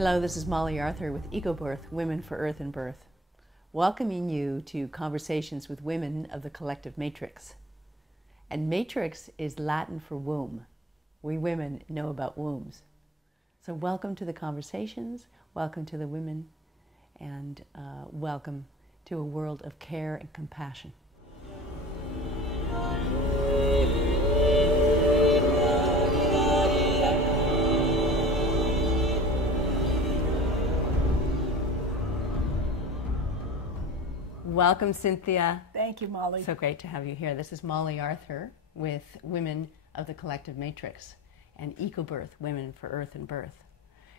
Hello, this is Molly Arthur with EcoBirth, Women for Earth and Birth, welcoming you to conversations with women of the collective matrix. And matrix is Latin for womb. We women know about wombs. So welcome to the conversations, welcome to the women, and welcome to a world of care and compassion. Welcome, Cynthia. Thank you, Molly. So great to have you here. This is Molly Arthur with Women of the Collective Matrix and EcoBirth, Women for Earth and Birth.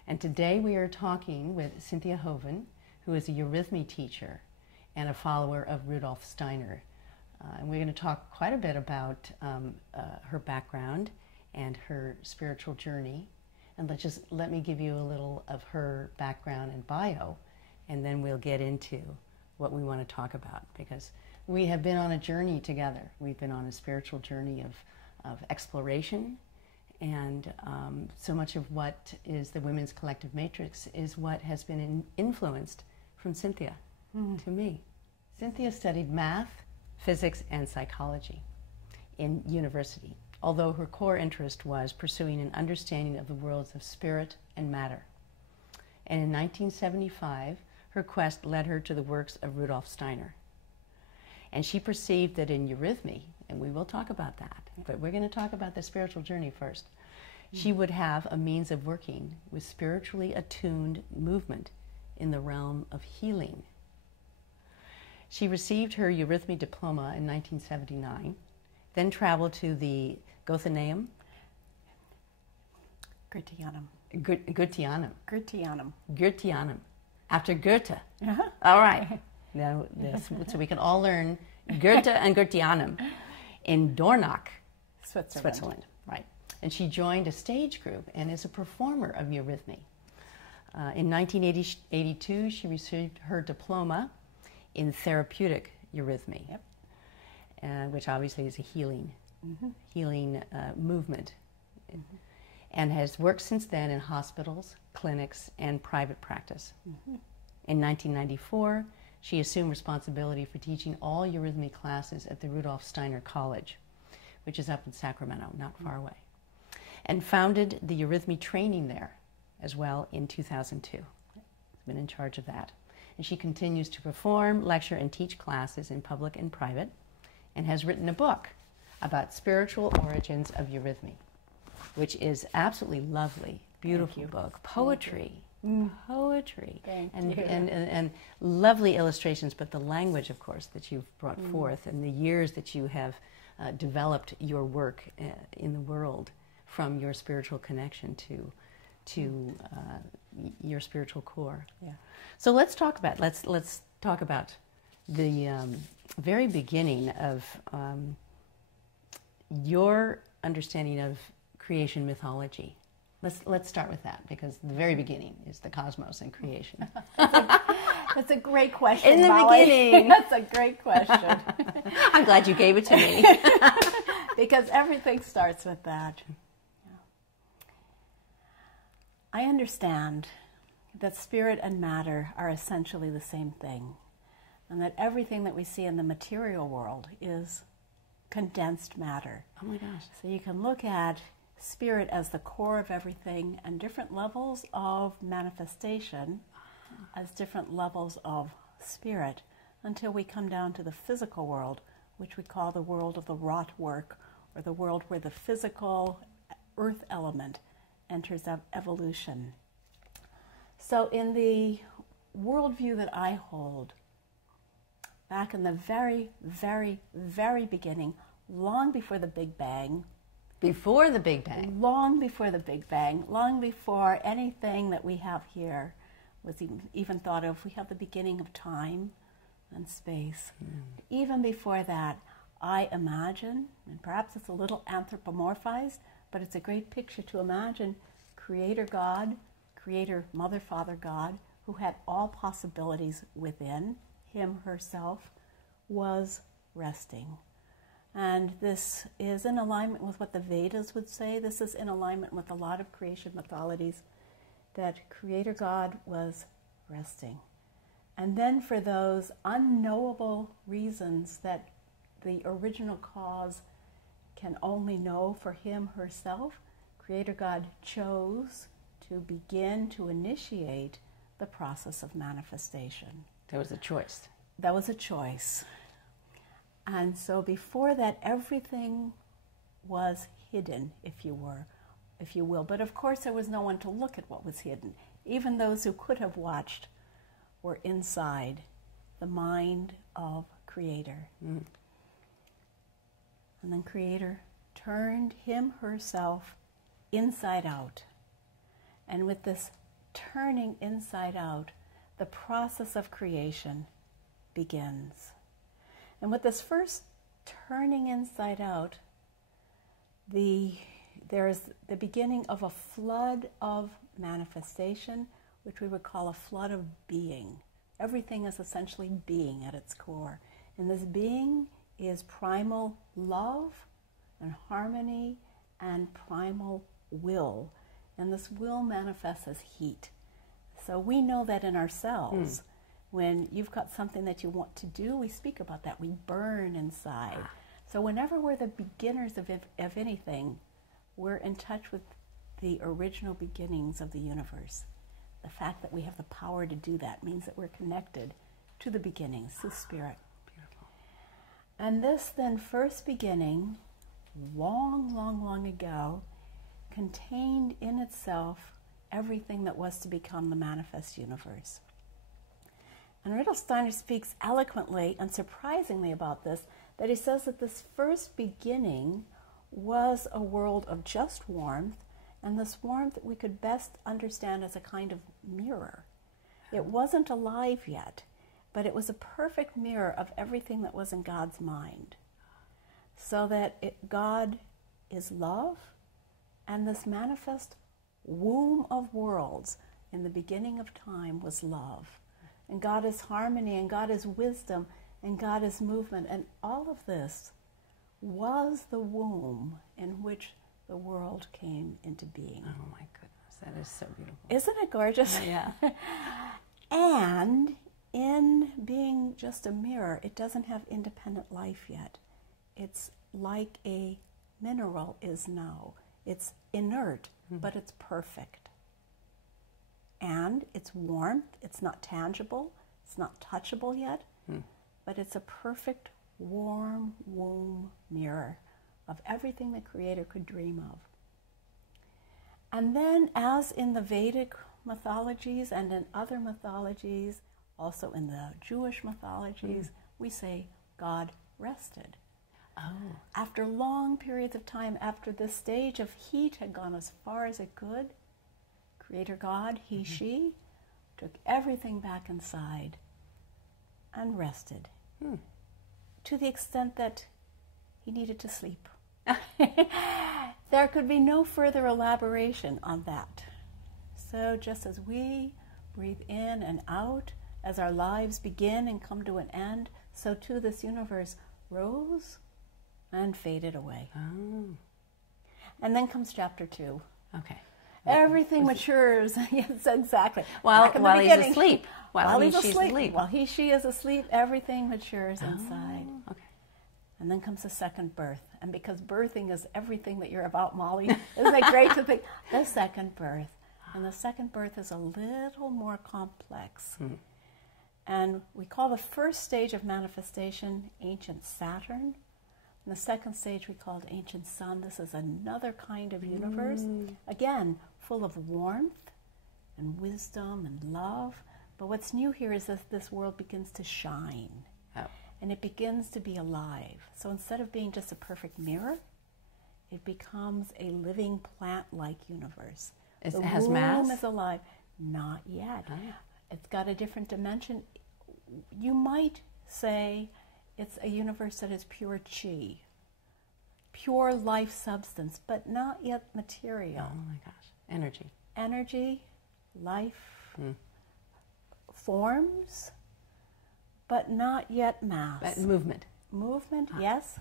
And today we are talking with Cynthia Hoven, who is a eurythmy teacher and a follower of Rudolf Steiner. And we're going to talk quite a bit about her background and her spiritual journey. And let me give you a little of her background and bio, and then we'll get into what we want to talk about, because we have been on a journey together. We've been on a spiritual journey of exploration, and so much of what is the Women's Collective Matrix is what has been influenced from Cynthia to me. Cynthia studied math, physics, and psychology in university, although her core interest was pursuing an understanding of the worlds of spirit and matter. And in 1975, her quest led her to the works of Rudolf Steiner. And she perceived that in eurythmy, and we will talk about that, but we're going to talk about the spiritual journey first, she would have a means of working with spiritually attuned movement in the realm of healing. She received her eurythmy diploma in 1979, then traveled to the Goetheanum. Goetheanum. After Goethe. All right. Now, so we can all learn Goethe and Goetheanum in Dornach, Switzerland. Right. And she joined a stage group and is a performer of eurythmy. In 1982, she received her diploma in therapeutic eurythmy, which obviously is a healing movement, and has worked since then in hospitals, clinics, and private practice. In 1994, she assumed responsibility for teaching all eurythmy classes at the Rudolf Steiner College, which is up in Sacramento, not far away, and founded the eurythmy training there as well in 2002. She's been in charge of that. And she continues to perform, lecture, and teach classes in public and private, and has written a book about spiritual origins of eurythmy, which is absolutely lovely, beautiful book. Poetry, and lovely illustrations, but the language, of course, that you've brought forth, and the years that you have developed your work in the world from your spiritual connection to your spiritual core. Yeah. So let's talk about the very beginning of your understanding of creation mythology. Let's start with that, because the very beginning is the cosmos and creation. That's a great question, In the Molly. beginning. That's a great question. I'm glad you gave it to me. Because everything starts with that. I understand that spirit and matter are essentially the same thing, and that everything that we see in the material world is condensed matter. Oh my gosh. So you can look at spirit as the core of everything, and different levels of manifestation as different levels of spirit, until we come down to the physical world, which we call the world of the wrought work, or the world where the physical earth element enters evolution. So in the worldview that I hold, back in the very, very, very beginning, long before the Big Bang, Before the Big Bang. Long before the Big Bang, long before anything that we have here was even thought of. We have the beginning of time and space. Even before that, I imagine, and perhaps it's a little anthropomorphized, but it's a great picture to imagine, Creator God, Creator Mother, Father God, who had all possibilities within him, herself, was resting. And this is in alignment with what the Vedas would say. This is in alignment with a lot of creation mythologies that Creator God was resting. And then for those unknowable reasons that the original cause can only know for him, herself, Creator God chose to begin to initiate the process of manifestation. There was a choice. That was a choice. And so before that, everything was hidden, if you will. But of course, there was no one to look at what was hidden. Even those who could have watched were inside the mind of Creator. Mm. And then Creator turned him, herself, inside out. And with this turning inside out, the process of creation begins. And with this first turning inside out, there's the beginning of a flood of manifestation, which we would call a flood of being. Everything is essentially being at its core. And this being is primal love and harmony and primal will. And this will manifests as heat. So we know that in ourselves. When you've got something that you want to do, we speak about that. We burn inside. So whenever we're the beginners of anything, we're in touch with the original beginnings of the universe. The fact that we have the power to do that means that we're connected to the beginnings, to Spirit. Beautiful. And this then first beginning, long, long, long ago, contained in itself everything that was to become the manifest universe. And Rudolf Steiner speaks eloquently and surprisingly about this, that he says that this first beginning was a world of just warmth, and this warmth we could best understand as a kind of mirror. It wasn't alive yet, but it was a perfect mirror of everything that was in God's mind. So that God is love, and this manifest womb of worlds in the beginning of time was love. And God is harmony, and God is wisdom, and God is movement. And all of this was the womb in which the world came into being. Oh my goodness, that is so beautiful. Isn't it gorgeous? Yeah. And in being just a mirror, it doesn't have independent life yet. It's like a mineral is now. It's inert, but it's perfect. And it's warmth, it's not tangible, it's not touchable yet, but it's a perfect, warm womb mirror of everything the Creator could dream of. And then, as in the Vedic mythologies and in other mythologies, also in the Jewish mythologies, we say God rested. Oh. After long periods of time, after this stage of heat had gone as far as it could, Creator God, He, She, took everything back inside and rested to the extent that He needed to sleep. There could be no further elaboration on that. So just as we breathe in and out, as our lives begin and come to an end, so too this universe rose and faded away. Oh. And then comes chapter 2. Okay. Everything matures. Yes, exactly. While he's asleep. While he's asleep. While he, she is asleep, everything matures inside. Okay. And then comes the second birth. And because birthing is everything that you're about, Molly, isn't it great to think? The second birth. And the second birth is a little more complex. And we call the first stage of manifestation ancient Saturn. And the second stage we called ancient Sun. This is another kind of universe. Again, full of warmth and wisdom and love. But what's new here is that this world begins to shine. Oh. And it begins to be alive. So instead of being just a perfect mirror, it becomes a living plant-like universe. It the has womb mass? is alive. Not yet. Oh. It's got a different dimension. You might say it's a universe that is pure chi, pure life substance, but not yet material. Oh my gosh. Energy. Energy, life, forms, but not yet mass. Movement. Movement, yes.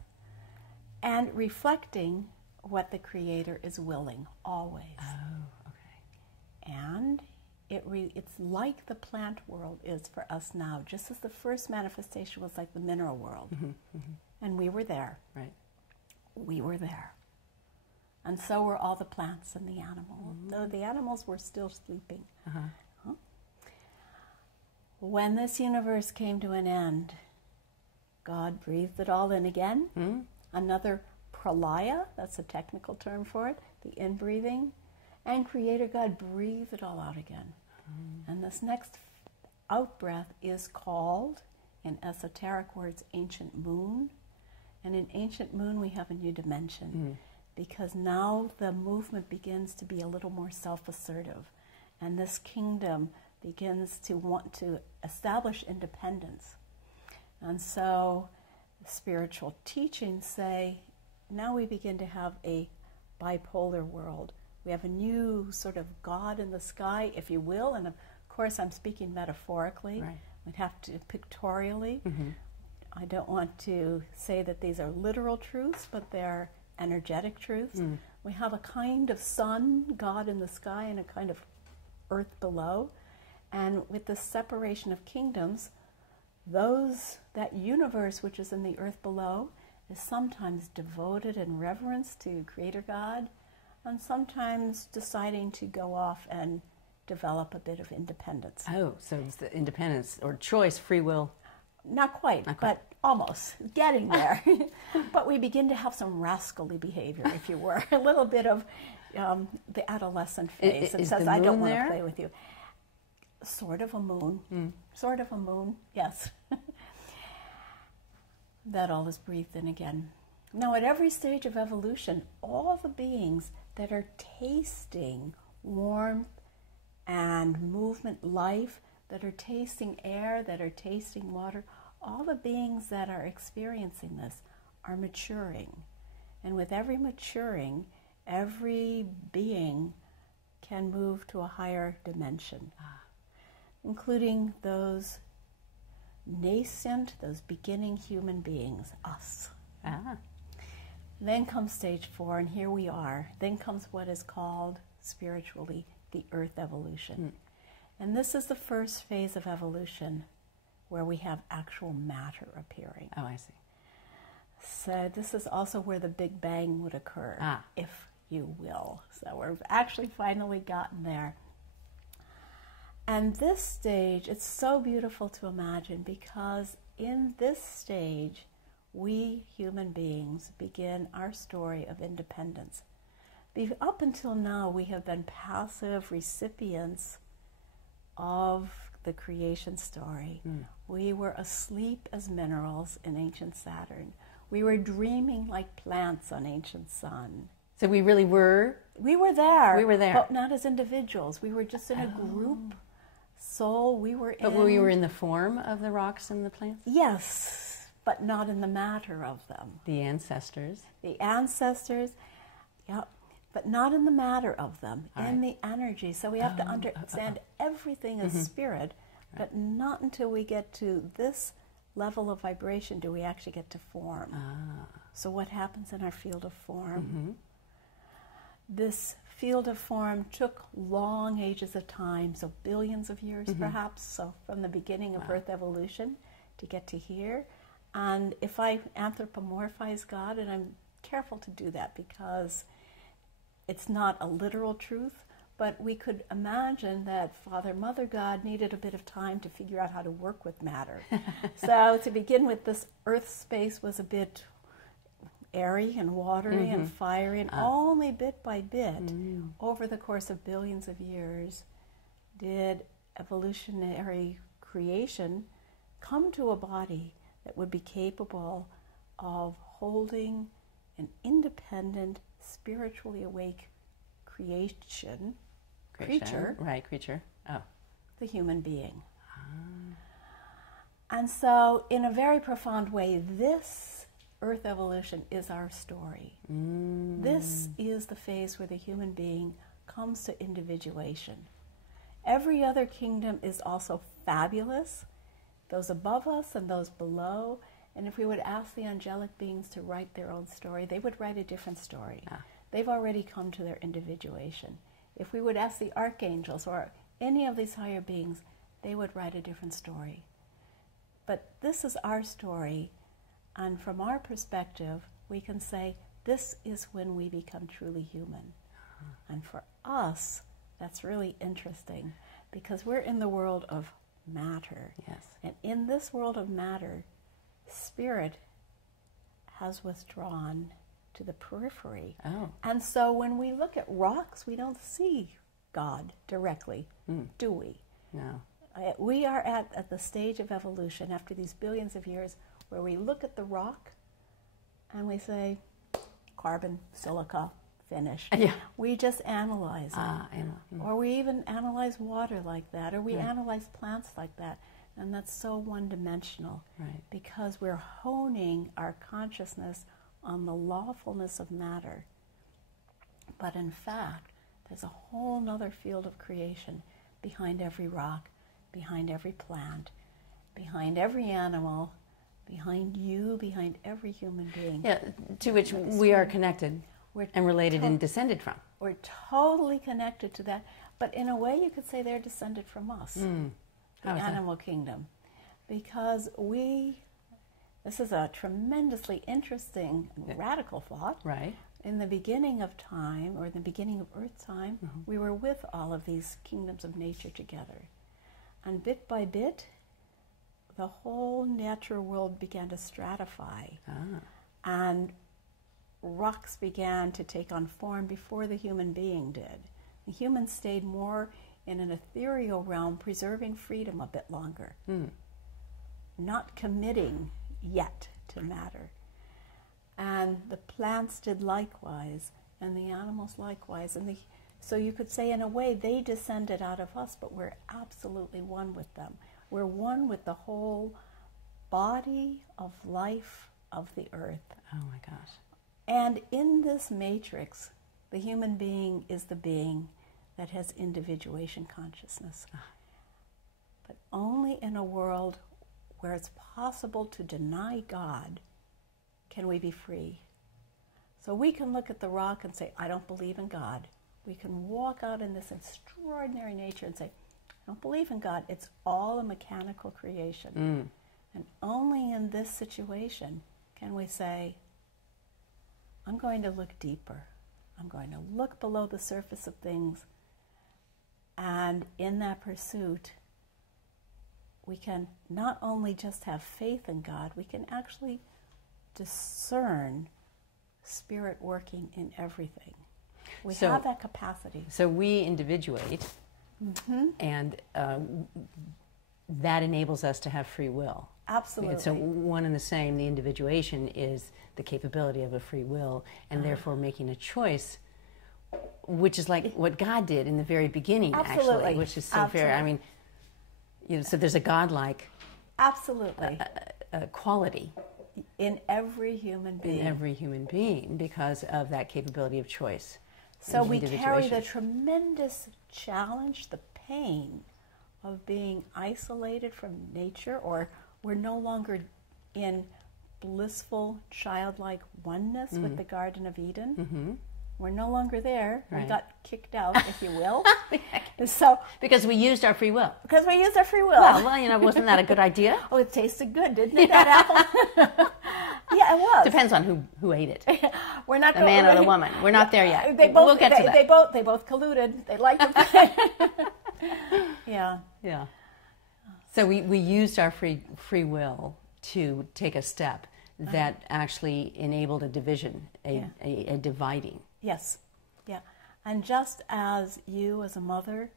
And reflecting what the Creator is willing, always. Oh, okay. And it's like the plant world is for us now, just as the first manifestation was like the mineral world. And we were there. Right. We were there. And so were all the plants and the animals, though the animals were still sleeping. When this universe came to an end, God breathed it all in again. Another pralaya, that's a technical term for it, the inbreathing. And Creator God breathed it all out again. And this next out-breath is called, in esoteric words, ancient moon. And in ancient moon we have a new dimension. Because now the movement begins to be a little more self-assertive. And this kingdom begins to want to establish independence. And so spiritual teachings say, now we begin to have a bipolar world. We have a new sort of God in the sky, if you will. And of course, I'm speaking metaphorically. Right. We'd have to pictorially. I don't want to say that these are literal truths, but they're energetic truths. We have a kind of sun, God in the sky, and a kind of earth below. And with the separation of kingdoms, that universe which is in the earth below is sometimes devoted in reverence to Creator God, and sometimes deciding to go off and develop a bit of independence. Oh, so it's the independence or choice, free will. Not quite, but almost. Getting there. But we begin to have some rascally behavior, if you were. A little bit of the adolescent phase that says, I don't want to play with you. Sort of a moon. Sort of a moon, yes. That all is breathed in again. Now, at every stage of evolution, all the beings that are tasting warmth and movement, life, that are tasting air, that are tasting water, all the beings that are experiencing this are maturing. And with every maturing, every being can move to a higher dimension, including those nascent, those beginning human beings, us. Then comes stage 4, and here we are. Then comes what is called, spiritually, the earth evolution. And this is the first phase of evolution where we have actual matter appearing. Oh, I see. So this is also where the Big Bang would occur, if you will. So we've actually finally gotten there. And this stage, it's so beautiful to imagine, because in this stage, we human beings begin our story of independence. Up until now, we have been passive recipients of the creation story. We were asleep as minerals in ancient Saturn. We were dreaming like plants on ancient Sun. So we really were? We were there. We were there. But not as individuals. We were just in a group. Soul, we were in... But we were in the form of the rocks and the plants? Yes, but not in the matter of them. The ancestors? The ancestors, yeah, but not in the matter of them, in the energy. So we have to understand everything as spirit, but not until we get to this level of vibration do we actually get to form. So what happens in our field of form? This field of form took long ages of time, so billions of years perhaps, so from the beginning of Earth evolution to get to here. And if I anthropomorphize God, and I'm careful to do that because it's not a literal truth, but we could imagine that Father, Mother God needed a bit of time to figure out how to work with matter. So to begin with, this Earth space was a bit airy and watery and fiery, and only bit by bit, over the course of billions of years, did evolutionary creation come to a body that would be capable of holding an independent, spiritually awake creature, the human being. And so, in a very profound way, this Earth evolution is our story. This is the phase where the human being comes to individuation. Every other kingdom is also fabulous, those above us and those below. And if we would ask the angelic beings to write their own story, they would write a different story. They've already come to their individuation. if we would ask the archangels or any of these higher beings, they would write a different story. But this is our story, and from our perspective, we can say this is when we become truly human. And for us, that's really interesting, because we're in the world of matter. Yes. And in this world of matter, spirit has withdrawn to the periphery. Oh. And so when we look at rocks, we don't see God directly, do we? No. We are at the stage of evolution after these billions of years where we look at the rock and we say, carbon, silica, finished. Yeah. We just analyze it. Or we even analyze water like that, or we analyze plants like that. And that's so one-dimensional, because we're honing our consciousness on the lawfulness of matter. But in fact, there's a whole other field of creation behind every rock, behind every plant, behind every animal, behind you, behind every human being. Yeah, to which we are connected and related and descended from. We're totally connected to that. But in a way, you could say they're descended from us, the animal kingdom. Because this is a tremendously interesting and radical thought. Right. In the beginning of time, or in the beginning of Earth time, we were with all of these kingdoms of nature together. And bit by bit, the whole natural world began to stratify. And rocks began to take on form before the human being did. The human stayed more in an ethereal realm, preserving freedom a bit longer, not committing yet to matter. And the plants did likewise, and the animals likewise. And so you could say, in a way, they descended out of us, but we're absolutely one with them. We're one with the whole body of life of the earth. Oh my gosh. And in this matrix, the human being is the being that has individuation consciousness. But only in a world where it's possible to deny God can we be free. So we can look at the rock and say, I don't believe in God. We can walk out in this extraordinary nature and say, I don't believe in God. It's all a mechanical creation. And only in this situation can we say, I'm going to look deeper. I'm going to look below the surface of things. And in that pursuit, we can not only just have faith in God, we can actually discern spirit working in everything. We have that capacity. So we individuate, and that enables us to have free will. Absolutely. And so one and the same, the individuation is the capability of a free will, and therefore making a choice, which is like what God did in the very beginning, actually, which is so fair. I mean, so there's a godlike quality in every human being. In every human being, because of that capability of choice. So we carry the tremendous challenge, the pain of being isolated from nature, or we're no longer in blissful, childlike oneness with the Garden of Eden. We're no longer there. We got kicked out, if you will. So because we used our free will. Because we used our free will. Well, wasn't that a good idea? Oh, it tasted good, didn't it, that apple? Yeah, it was. Depends on who ate it. We're not the man or the woman. We're not there yet. We'll get to that. They both colluded. They liked it. Yeah. So we used our free will to take a step that actually enabled a division, a dividing. Yes, yeah. And just as you as a mother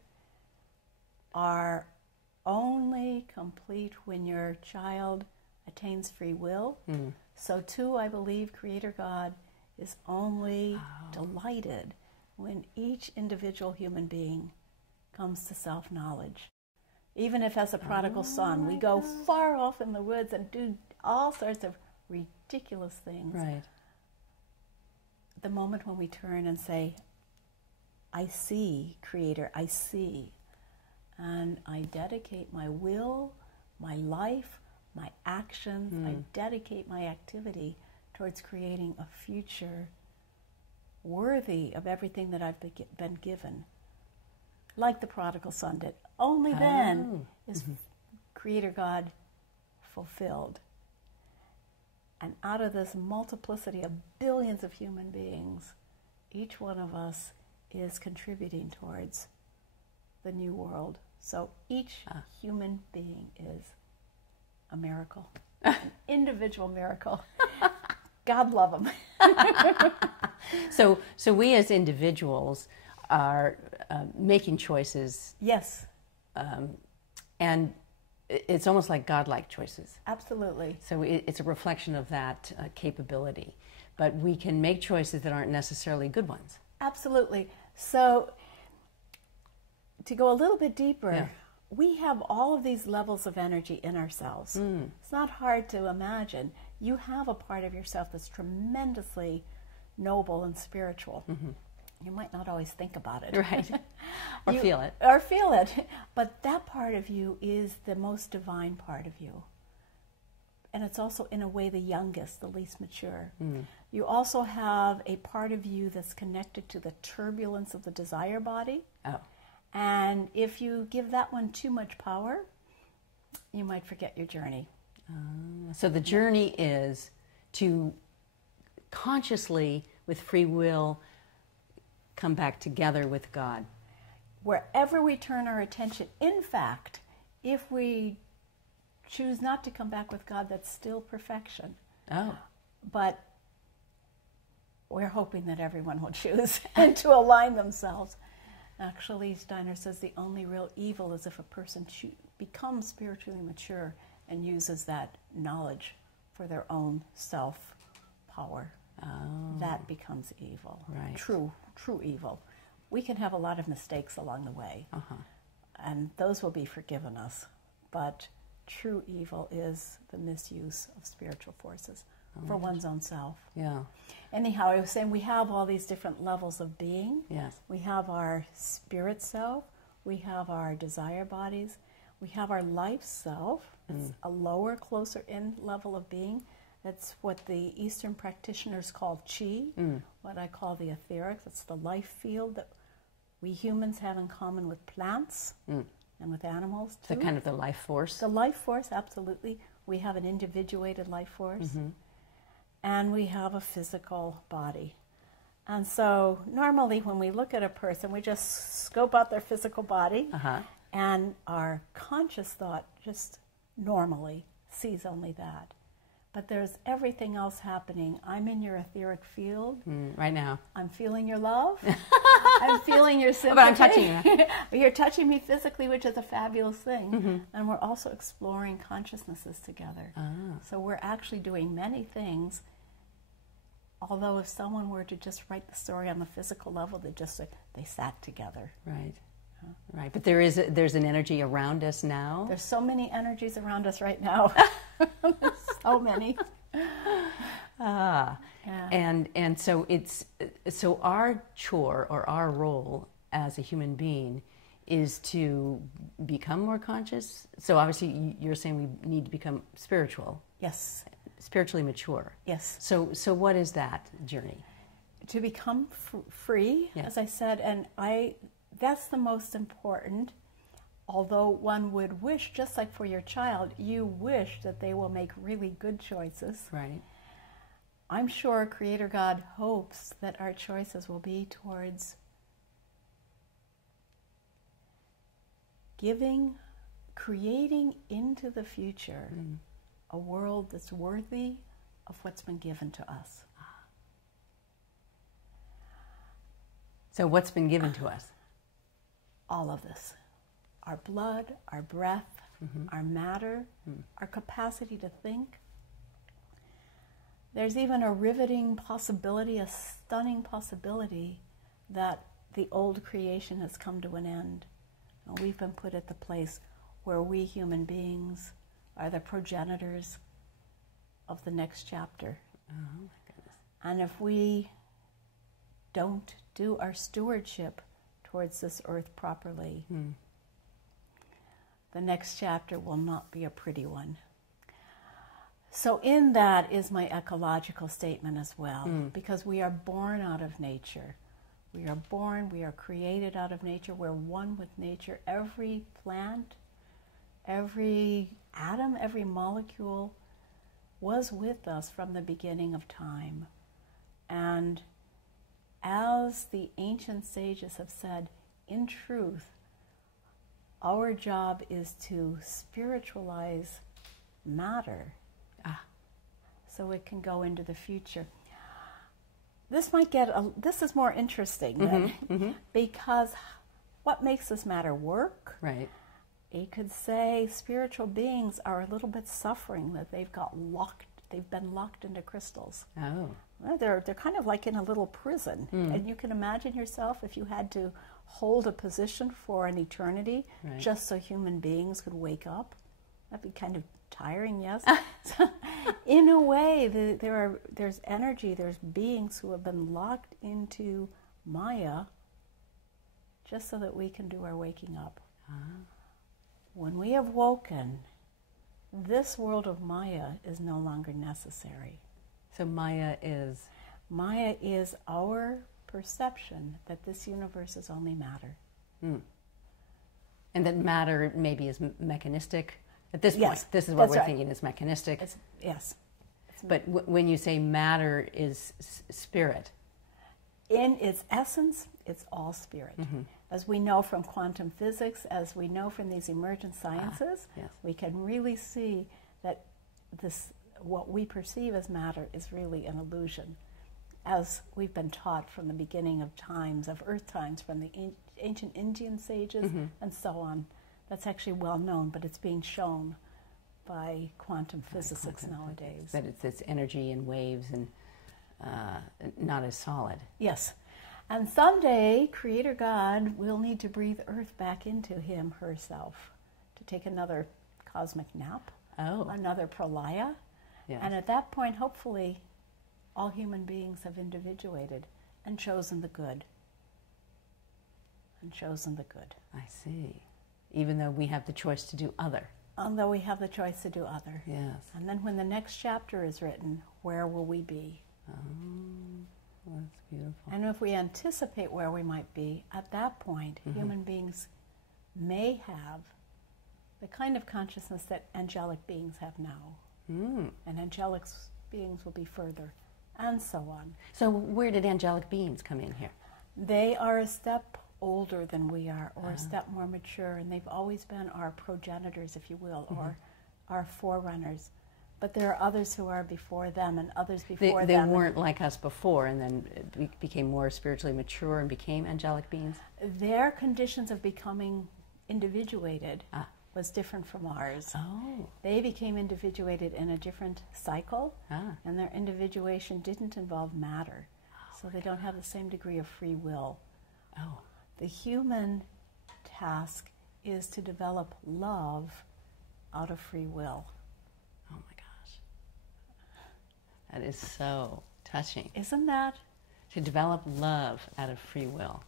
are only complete when your child attains free will, so too I believe Creator God is only delighted when each individual human being comes to self-knowledge. Even if as a prodigal son we go far off in the woods and do all sorts of ridiculous things. Right. The moment when we turn and say, I see, Creator, I see, and I dedicate my will, my life, my actions, I dedicate my activity towards creating a future worthy of everything that I've been given. like the prodigal son did. Only then is Creator God fulfilled. And out of this multiplicity of billions of human beings, each one of us is contributing towards the new world. So each human being is a miracle, an individual miracle. God love them. So we as individuals are making choices. Yes. And it's almost like godlike choices. Absolutely. So it's a reflection of that capability. But we can make choices that aren't necessarily good ones. Absolutely. So to go a little bit deeper, we have all of these levels of energy in ourselves. It's not hard to imagine. You have a part of yourself that's tremendously noble and spiritual. You might not always think about it. Right. Or feel it. Or feel it. But that part of you is the most divine part of you. And it's also, in a way, the youngest, the least mature. You also have a part of you that's connected to the turbulence of the desire body. Oh. And if you give that one too much power, you might forget your journey. So the journey is to consciously, with free will, come back together with God. Wherever we turn our attention, in fact, if we choose not to come back with God, that's still perfection. Oh. But we're hoping that everyone will choose and to align themselves. Actually, Steiner says the only real evil is if a person becomes spiritually mature and uses that knowledge for their own self-power. Oh. That becomes evil. Right. True evil. We can have a lot of mistakes along the way, and those will be forgiven us. But true evil is the misuse of spiritual forces for one's own self. Yeah. Anyhow, I was saying we have all these different levels of being. Yes. We have our spirit self. We have our desire bodies. We have our life self. It's a lower, closer in level of being. That's what the Eastern practitioners call chi, what I call the etheric. That's the life field that we humans have in common with plants and with animals too. The kind of the life force. The life force, absolutely. We have an individuated life force. And we have a physical body. And so normally when we look at a person, we just scope out their physical body, and our conscious thought just normally sees only that. But there's everything else happening. I'm in your etheric field. Right now. I'm feeling your love. I'm feeling your sympathy. But I'm touching you. You're touching me physically, which is a fabulous thing. And we're also exploring consciousnesses together. So we're actually doing many things. Although if someone were to just write the story on the physical level, they sat together. Right. Right. But there's an energy around us now. There's so many energies around us right now. So many. Yeah. And so so our chore or our role as a human being is to become more conscious. So obviously you're saying we need to become spiritual. Yes. Spiritually mature. Yes. So what is that journey? To become free, as I said, and that's the most important. Although one would wish, just like for your child, you wish that they will make really good choices. Right. I'm sure Creator God hopes that our choices will be towards creating into the future a world that's worthy of what's been given to us. So what's been given to us? All of this. Our blood, our breath, our matter, our capacity to think. There's even a riveting possibility, a stunning possibility that the old creation has come to an end. And we've been put at the place where we human beings are the progenitors of the next chapter. Oh, my goodness. And if we don't do our stewardship towards this earth properly, the next chapter will not be a pretty one. So in that is my ecological statement as well, because we are born out of nature. We are born, we are created out of nature, we're one with nature. Every plant, every atom, every molecule was with us from the beginning of time. And as the ancient sages have said, in truth, our job is to spiritualize matter so it can go into the future. This is more interesting then, because what makes this matter work? Right. You could say spiritual beings are a little bit suffering that they've been locked into crystals. Oh. Well, they're kind of like in a little prison. And you can imagine yourself if you had to hold a position for an eternity just so human beings could wake up. That'd be kind of tiring, yes? So, in a way, there's energy, there's beings who have been locked into Maya just so that we can do our waking up. When we have woken, this world of Maya is no longer necessary. So Maya is? Maya is our perception that this universe is only matter. And that matter maybe is mechanistic? At this point, Yes, this is what that's we're right. thinking is mechanistic. Yes. But when you say matter is spirit? In its essence, it's all spirit. As we know from quantum physics, as we know from these emergent sciences, yes. we can really see that what we perceive as matter is really an illusion. As we've been taught from the beginning of times, of earth times, from the ancient Indian sages and so on. That's actually well known, but it's being shown by quantum physicists nowadays. That it's energy and waves and not as solid. Yes. And someday, Creator God will need to breathe Earth back into him, herself, to take another cosmic nap, another pralaya. Yes. And at that point, hopefully, all human beings have individuated and chosen the good. I see. Even though we have the choice to do other. Although we have the choice to do other. Yes. And then when the next chapter is written, where will we be? Well, that's beautiful. And if we anticipate where we might be, at that point, human beings may have the kind of consciousness that angelic beings have now. And angelic beings will be further, and so on. So where did angelic beings come in here? They are a step older than we are, or a step more mature, and they've always been our progenitors, if you will, or our forerunners. But there are others who are before them, and others before They them. weren't like us before, and then became more spiritually mature and became angelic beings? Their conditions of becoming individuated was different from ours. Oh. They became individuated in a different cycle, Ah. and their individuation didn't involve matter. So they don't have the same degree of free will. Oh. The human task is to develop love out of free will. Oh my gosh. That is so touching. Isn't that? To develop love out of free will.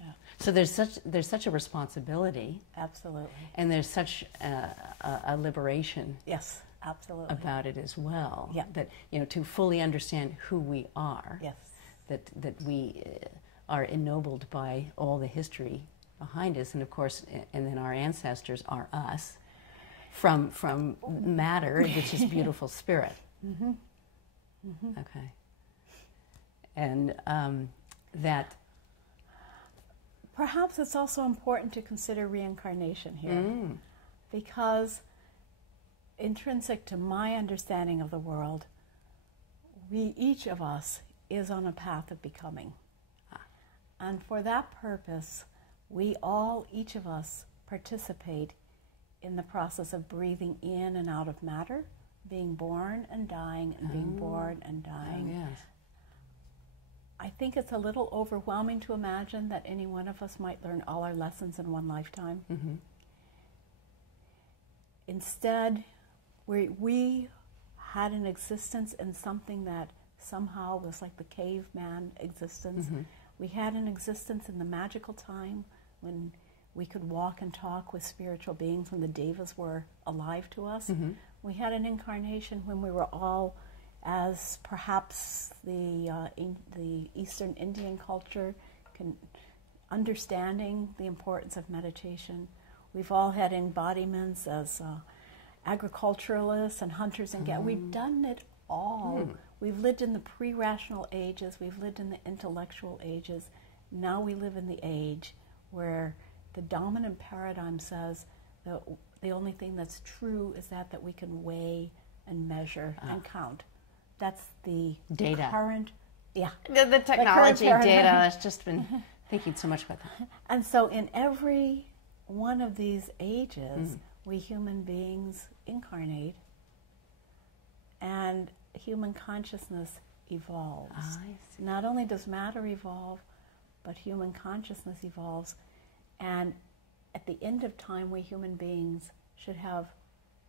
Yeah. So there's such a responsibility, Absolutely. and there's such a liberation Yes, absolutely. about it as well. Yeah. That, to fully understand who we are. Yes. That we are ennobled by all the history behind us, and of course, and then our ancestors are us from matter, which is beautiful spirit. Okay. And that. Perhaps it's also important to consider reincarnation here, because intrinsic to my understanding of the world, each of us is on a path of becoming. And for that purpose, each of us participate in the process of breathing in and out of matter, being born and dying, and being born and dying. Oh, yes. I think it's a little overwhelming to imagine that any one of us might learn all our lessons in one lifetime. Instead, we had an existence in something that somehow was like the caveman existence. We had an existence in the magical time when we could walk and talk with spiritual beings, when the devas were alive to us. We had an incarnation when we were all, as perhaps the Eastern Indian culture understanding the importance of meditation. We've all had embodiments as agriculturalists and hunters and gatherers. We've done it all. We've lived in the pre-rational ages. We've lived in the intellectual ages. Now we live in the age where the dominant paradigm says that the only thing that's true is that we can weigh and measure and count. That's the data. Current, the technology data. I've just been thinking so much about that. And so in every one of these ages, we human beings incarnate, and human consciousness evolves. Not only does matter evolve, but human consciousness evolves. And at the end of time, we human beings should have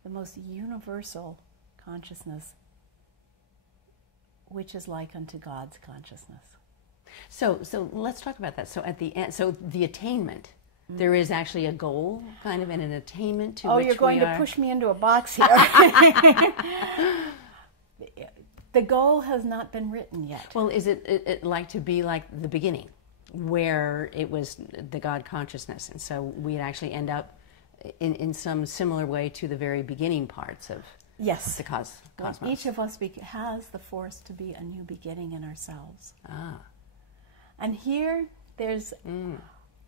the most universal consciousness, which is like unto God's consciousness. So let's talk about that. So at the end, so the attainment, there is actually a goal, kind of, and an attainment to which we are... Oh, you're going to push me into a box here. The goal has not been written yet. Well, is it like to be like the beginning, where it was the God consciousness, and so we'd actually end up in some similar way to the very beginning parts of the cosmos? Each of us has the force to be a new beginning in ourselves. And here there's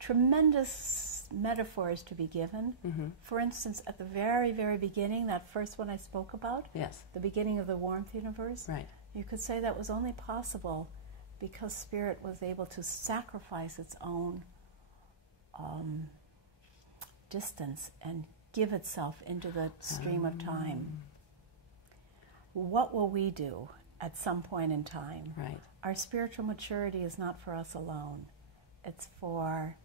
tremendous metaphors to be given. For instance, at the very, very beginning, that first one I spoke about, the beginning of the warmth universe, you could say that was only possible because Spirit was able to sacrifice its own distance and give itself into the stream of time. What will we do at some point in time? Our spiritual maturity is not for us alone. It's for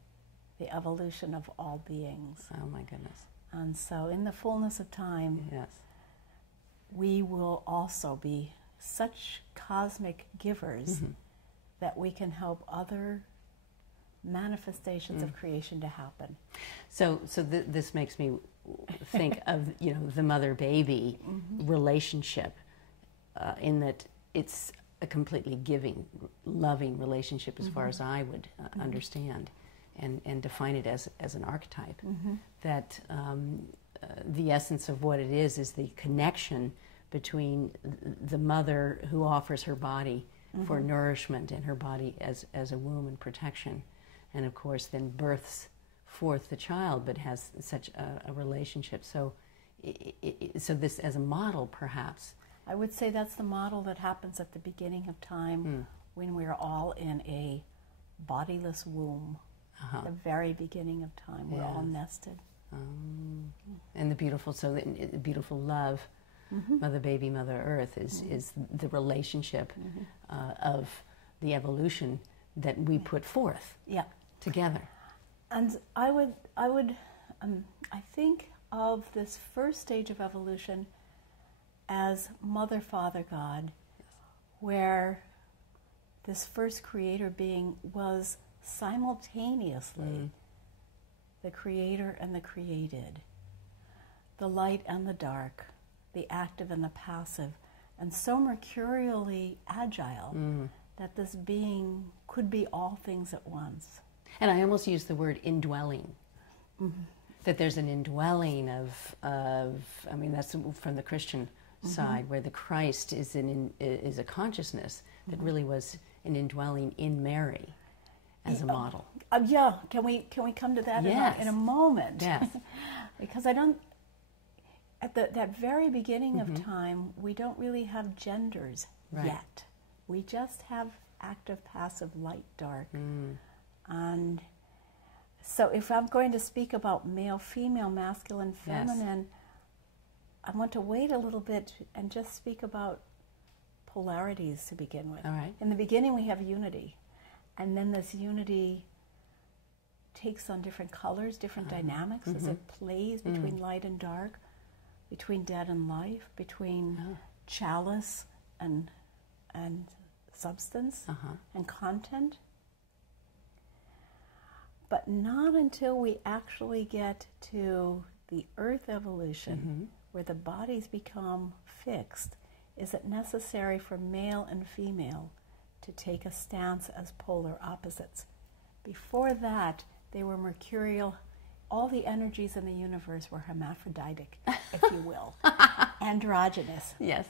the evolution of all beings. Oh my goodness. And so in the fullness of time, we will also be such cosmic givers that we can help other manifestations of creation to happen. So this makes me think of, you know, the mother-baby relationship, in that it's a completely giving, loving relationship as far as I would understand and define it as an archetype. That the essence of what it is the connection between the mother who offers her body for nourishment and her body as a womb and protection, and of course then births forth the child, but has such a relationship. So, so this as a model, perhaps. I would say that's the model that happens at the beginning of time, when we are all in a bodiless womb. The very beginning of time, we're all nested. And the beautiful, so the beautiful love, Mother Baby, Mother Earth is the relationship of the evolution that we put forth together. And I think of this first stage of evolution as Mother, Father, God, where this first creator being was simultaneously the creator and the created, the light and the dark, the active and the passive, and so mercurially agile that this being could be all things at once. And I almost use the word indwelling. That there's an indwelling of I mean, that's from the Christian side, where the Christ is a consciousness that really was an indwelling in Mary as a model. Can we come to that in a moment? Yes. Because I don't, at that very beginning of time, we don't really have genders yet. We just have active, passive, light, dark. And so if I'm going to speak about male, female, masculine, feminine, I want to wait a little bit and just speak about polarities to begin with. All right. In the beginning, we have unity. And then this unity takes on different colors, different dynamics as it plays between light and dark, between dead and life, between chalice and substance and content. But not until we actually get to the earth evolution, where the bodies become fixed, is it necessary for male and female to take a stance as polar opposites. Before that, they were mercurial. All the energies in the universe were hermaphroditic, if you will, androgynous. Yes.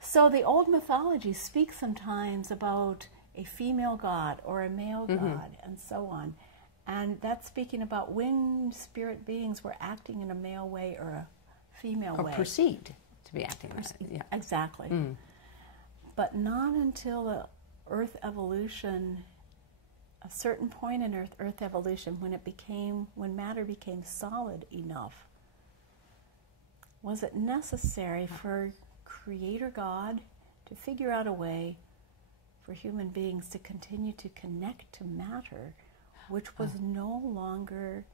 So the old mythology speaks sometimes about a female god or a male god and so on. And that's speaking about when spirit beings were acting in a male way or a female way. Or perceived to be acting that way. Yeah. Exactly. But not until the Earth evolution, a certain point in Earth evolution, when matter became solid enough, was it necessary for Creator God to figure out a way for human beings to continue to connect to matter, which was no longer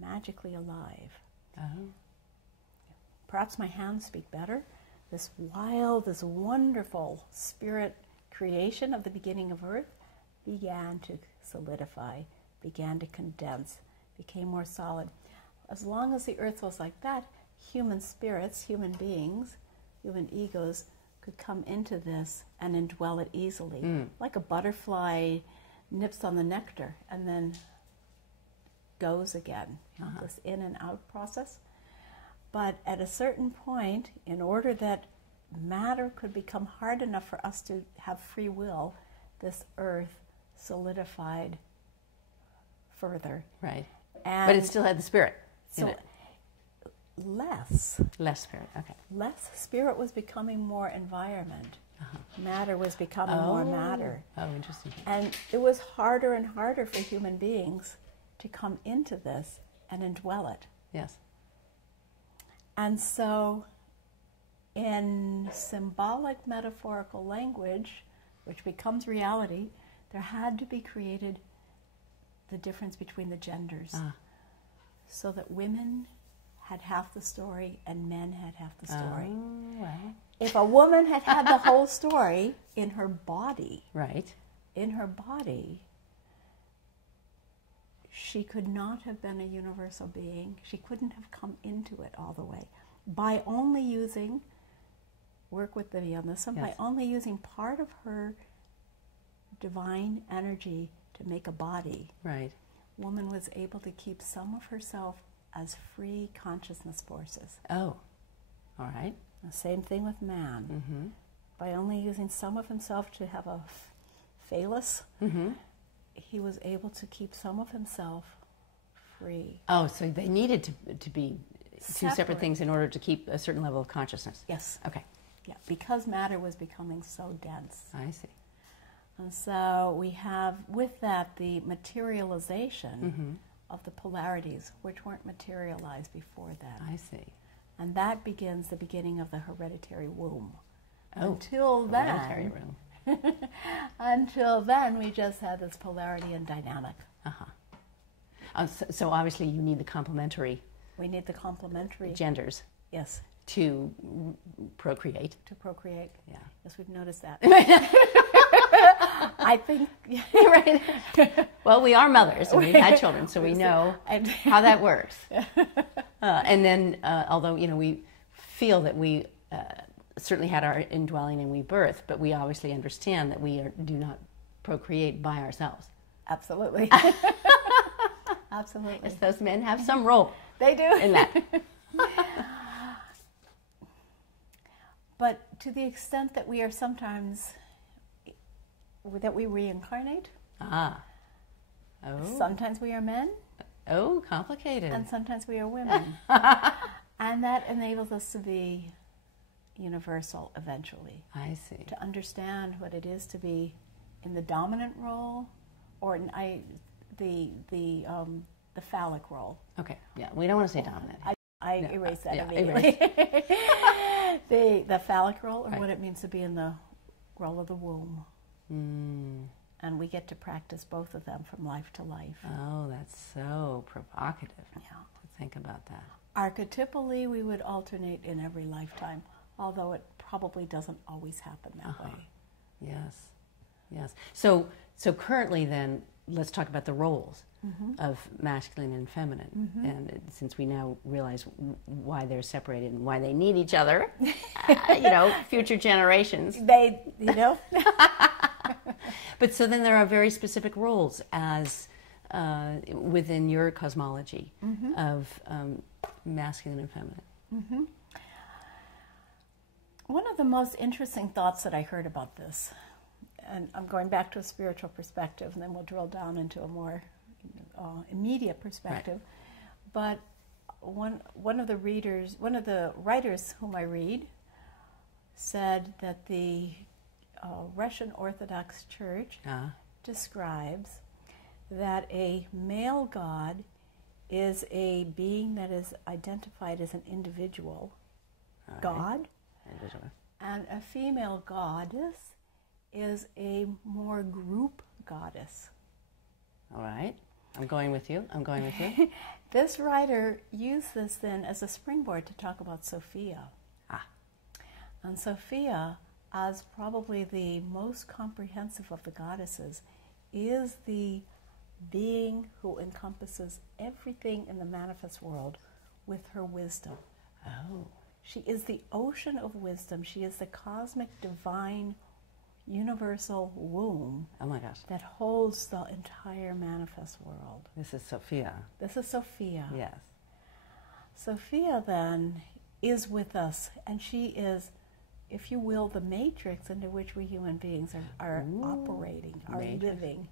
magically alive. Perhaps my hands speak better. This wild, this wonderful spirit creation of the beginning of Earth began to solidify, began to condense, became more solid. As long as the Earth was like that, human spirits, human beings, human egos could come into this and indwell it easily. Like a butterfly nips on the nectar and then goes again. This in and out process. But at a certain point, in order that matter could become hard enough for us to have free will, this Earth solidified further. Right. And but it still had the spirit in so it. Less Spirit, okay. Less spirit was becoming more environment. Matter was becoming more matter. Oh, interesting. And it was harder and harder for human beings to come into this and indwell it. Yes. And so, in symbolic metaphorical language, which becomes reality, there had to be created the difference between the genders, so that women had half the story and men had half the story. Oh, well. If a woman had had the whole story in her body, Right. She could not have been a universal being. She couldn't have come into it all the way. By only using, work with me on this one, by only using part of her divine energy to make a body, Right. woman was able to keep some of herself as free consciousness forces. Oh, all right. The same thing with man. By only using some of himself to have a phallus, he was able to keep some of himself free. Oh, so they needed to be two separate Separate. things in order to keep a certain level of consciousness. Yes. Okay. Yeah, because matter was becoming so dense. I see. And so we have, with that, the materialization of the polarities, which weren't materialized before that. I see. And that begins the beginning of the hereditary womb. Oh, Until hereditary then, realm. until then, we just had this polarity and dynamic. So obviously you need the complementary We need the complementary genders yes, to procreate. to procreate. Yeah. Yes, we've noticed that. I think Right. Well, we are mothers and we've had children, so we know how that works. And then, although we feel that we certainly had our indwelling and we birth, but we obviously understand that we do not procreate by ourselves. absolutely. Absolutely. Yes, those men have some role They do. in that. But to the extent that we are sometimes, that we reincarnate, Oh. sometimes we are men Oh, complicated. and sometimes we are women. And that enables us to be universal eventually, I see. to understand what it is to be in the dominant role or in the phallic role. Okay. Yeah, we don't want to say dominant. I No, erase that yeah, immediately. The phallic role, or what it means to be in the role of the womb. And we get to practice both of them from life to life. Oh, that's so provocative Yeah. to think about that. Archetypally, we would alternate in every lifetime, although it probably doesn't always happen that way. Yes. Yes. So currently then, let's talk about the roles of masculine and feminine. And since we now realize why they're separated and why they need each other, future generations. They, But so then there are very specific roles as within your cosmology of masculine and feminine. One of the most interesting thoughts that I heard about this, and I'm going back to a spiritual perspective, and then we'll drill down into a more immediate perspective. Right. But one of the writers whom I read said that the Russian Orthodox Church describes that a male god is a being that is identified as an individual god, and a female goddess is a more group goddess. All right. I'm going with you. I'm going with you. This writer used this then as a springboard to talk about Sophia. And Sophia, as probably the most comprehensive of the goddesses, is the being who encompasses everything in the manifest world with her wisdom. Oh. She is the ocean of wisdom. She is the cosmic, divine, universal womb. Oh my gosh. That holds the entire manifest world. This is Sophia. This is Sophia. Yes. Sophia then is with us, and she is, if you will, the matrix into which we human beings are operating, are living.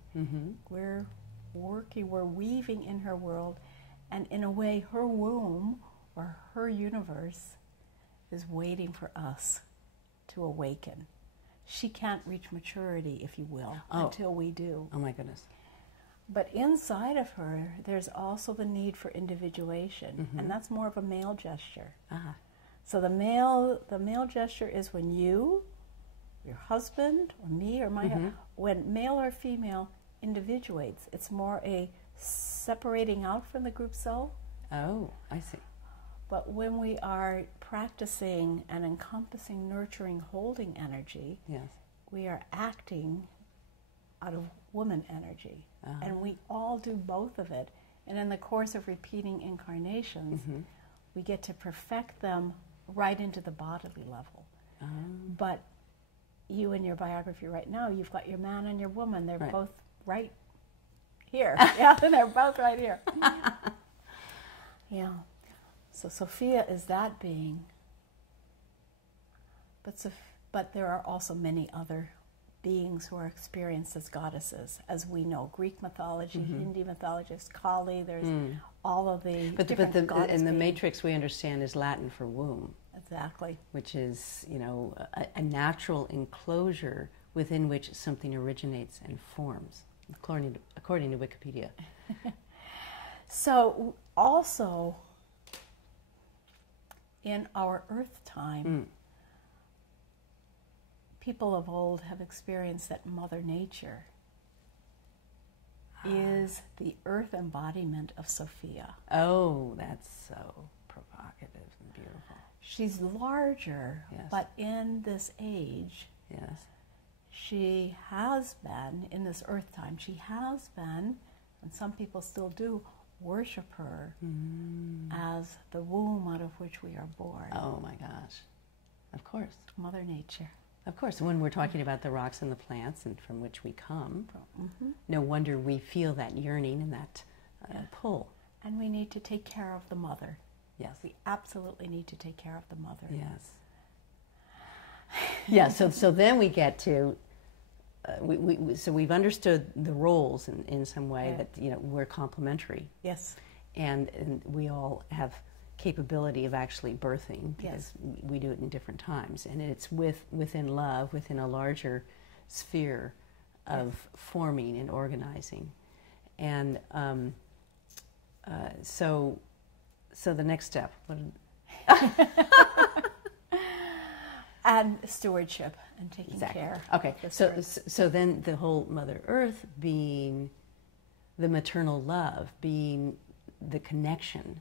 We're working, we're weaving in her world, and in a way, her womb or her universe is waiting for us to awaken. She can't reach maturity, if you will, until we do. Oh my goodness. But inside of her, there's also the need for individuation, and that's more of a male gesture. So the male gesture is when you, your husband, or me, or my when male or female individuates. It's more a separating out from the group soul. Oh, I see. But when we are practicing and encompassing, nurturing, holding energy, we are acting out of woman energy. And we all do both of it. And in the course of repeating incarnations, we get to perfect them right into the bodily level. But you in your biography right now, you've got your man and your woman. They're both right here. They're both right here. So Sophia is that being. But there are also many other beings who are experienced as goddesses, as we know. Greek mythology, Hindi mythology, Kali, there's all of the different goddess and the matrix, we understand, is Latin for womb. Exactly. Which is, you know, a natural enclosure within which something originates and forms, according to Wikipedia. So also, in our earth time, people of old have experienced that Mother Nature is the earth embodiment of Sophia. Oh, that's so provocative and beautiful. She's larger, but in this age, she has been, in this earth time, she has been, and some people still do, worship her as the womb out of which we are born. Oh my gosh. Of course. Mother Nature. Of course, when we're talking about the rocks and the plants and from which we come, no wonder we feel that yearning and that pull. And we need to take care of the mother. Yes. We absolutely need to take care of the mother. Yes. So then we get to, so we've understood the roles in some way that, you know, we're complementary. Yes. And we all have capability of actually birthing, because we do it in different times, and it's within love, within a larger sphere of forming and organizing. And so the next step, and stewardship and taking care. Okay, so then the whole Mother Earth being the maternal love, being the connection.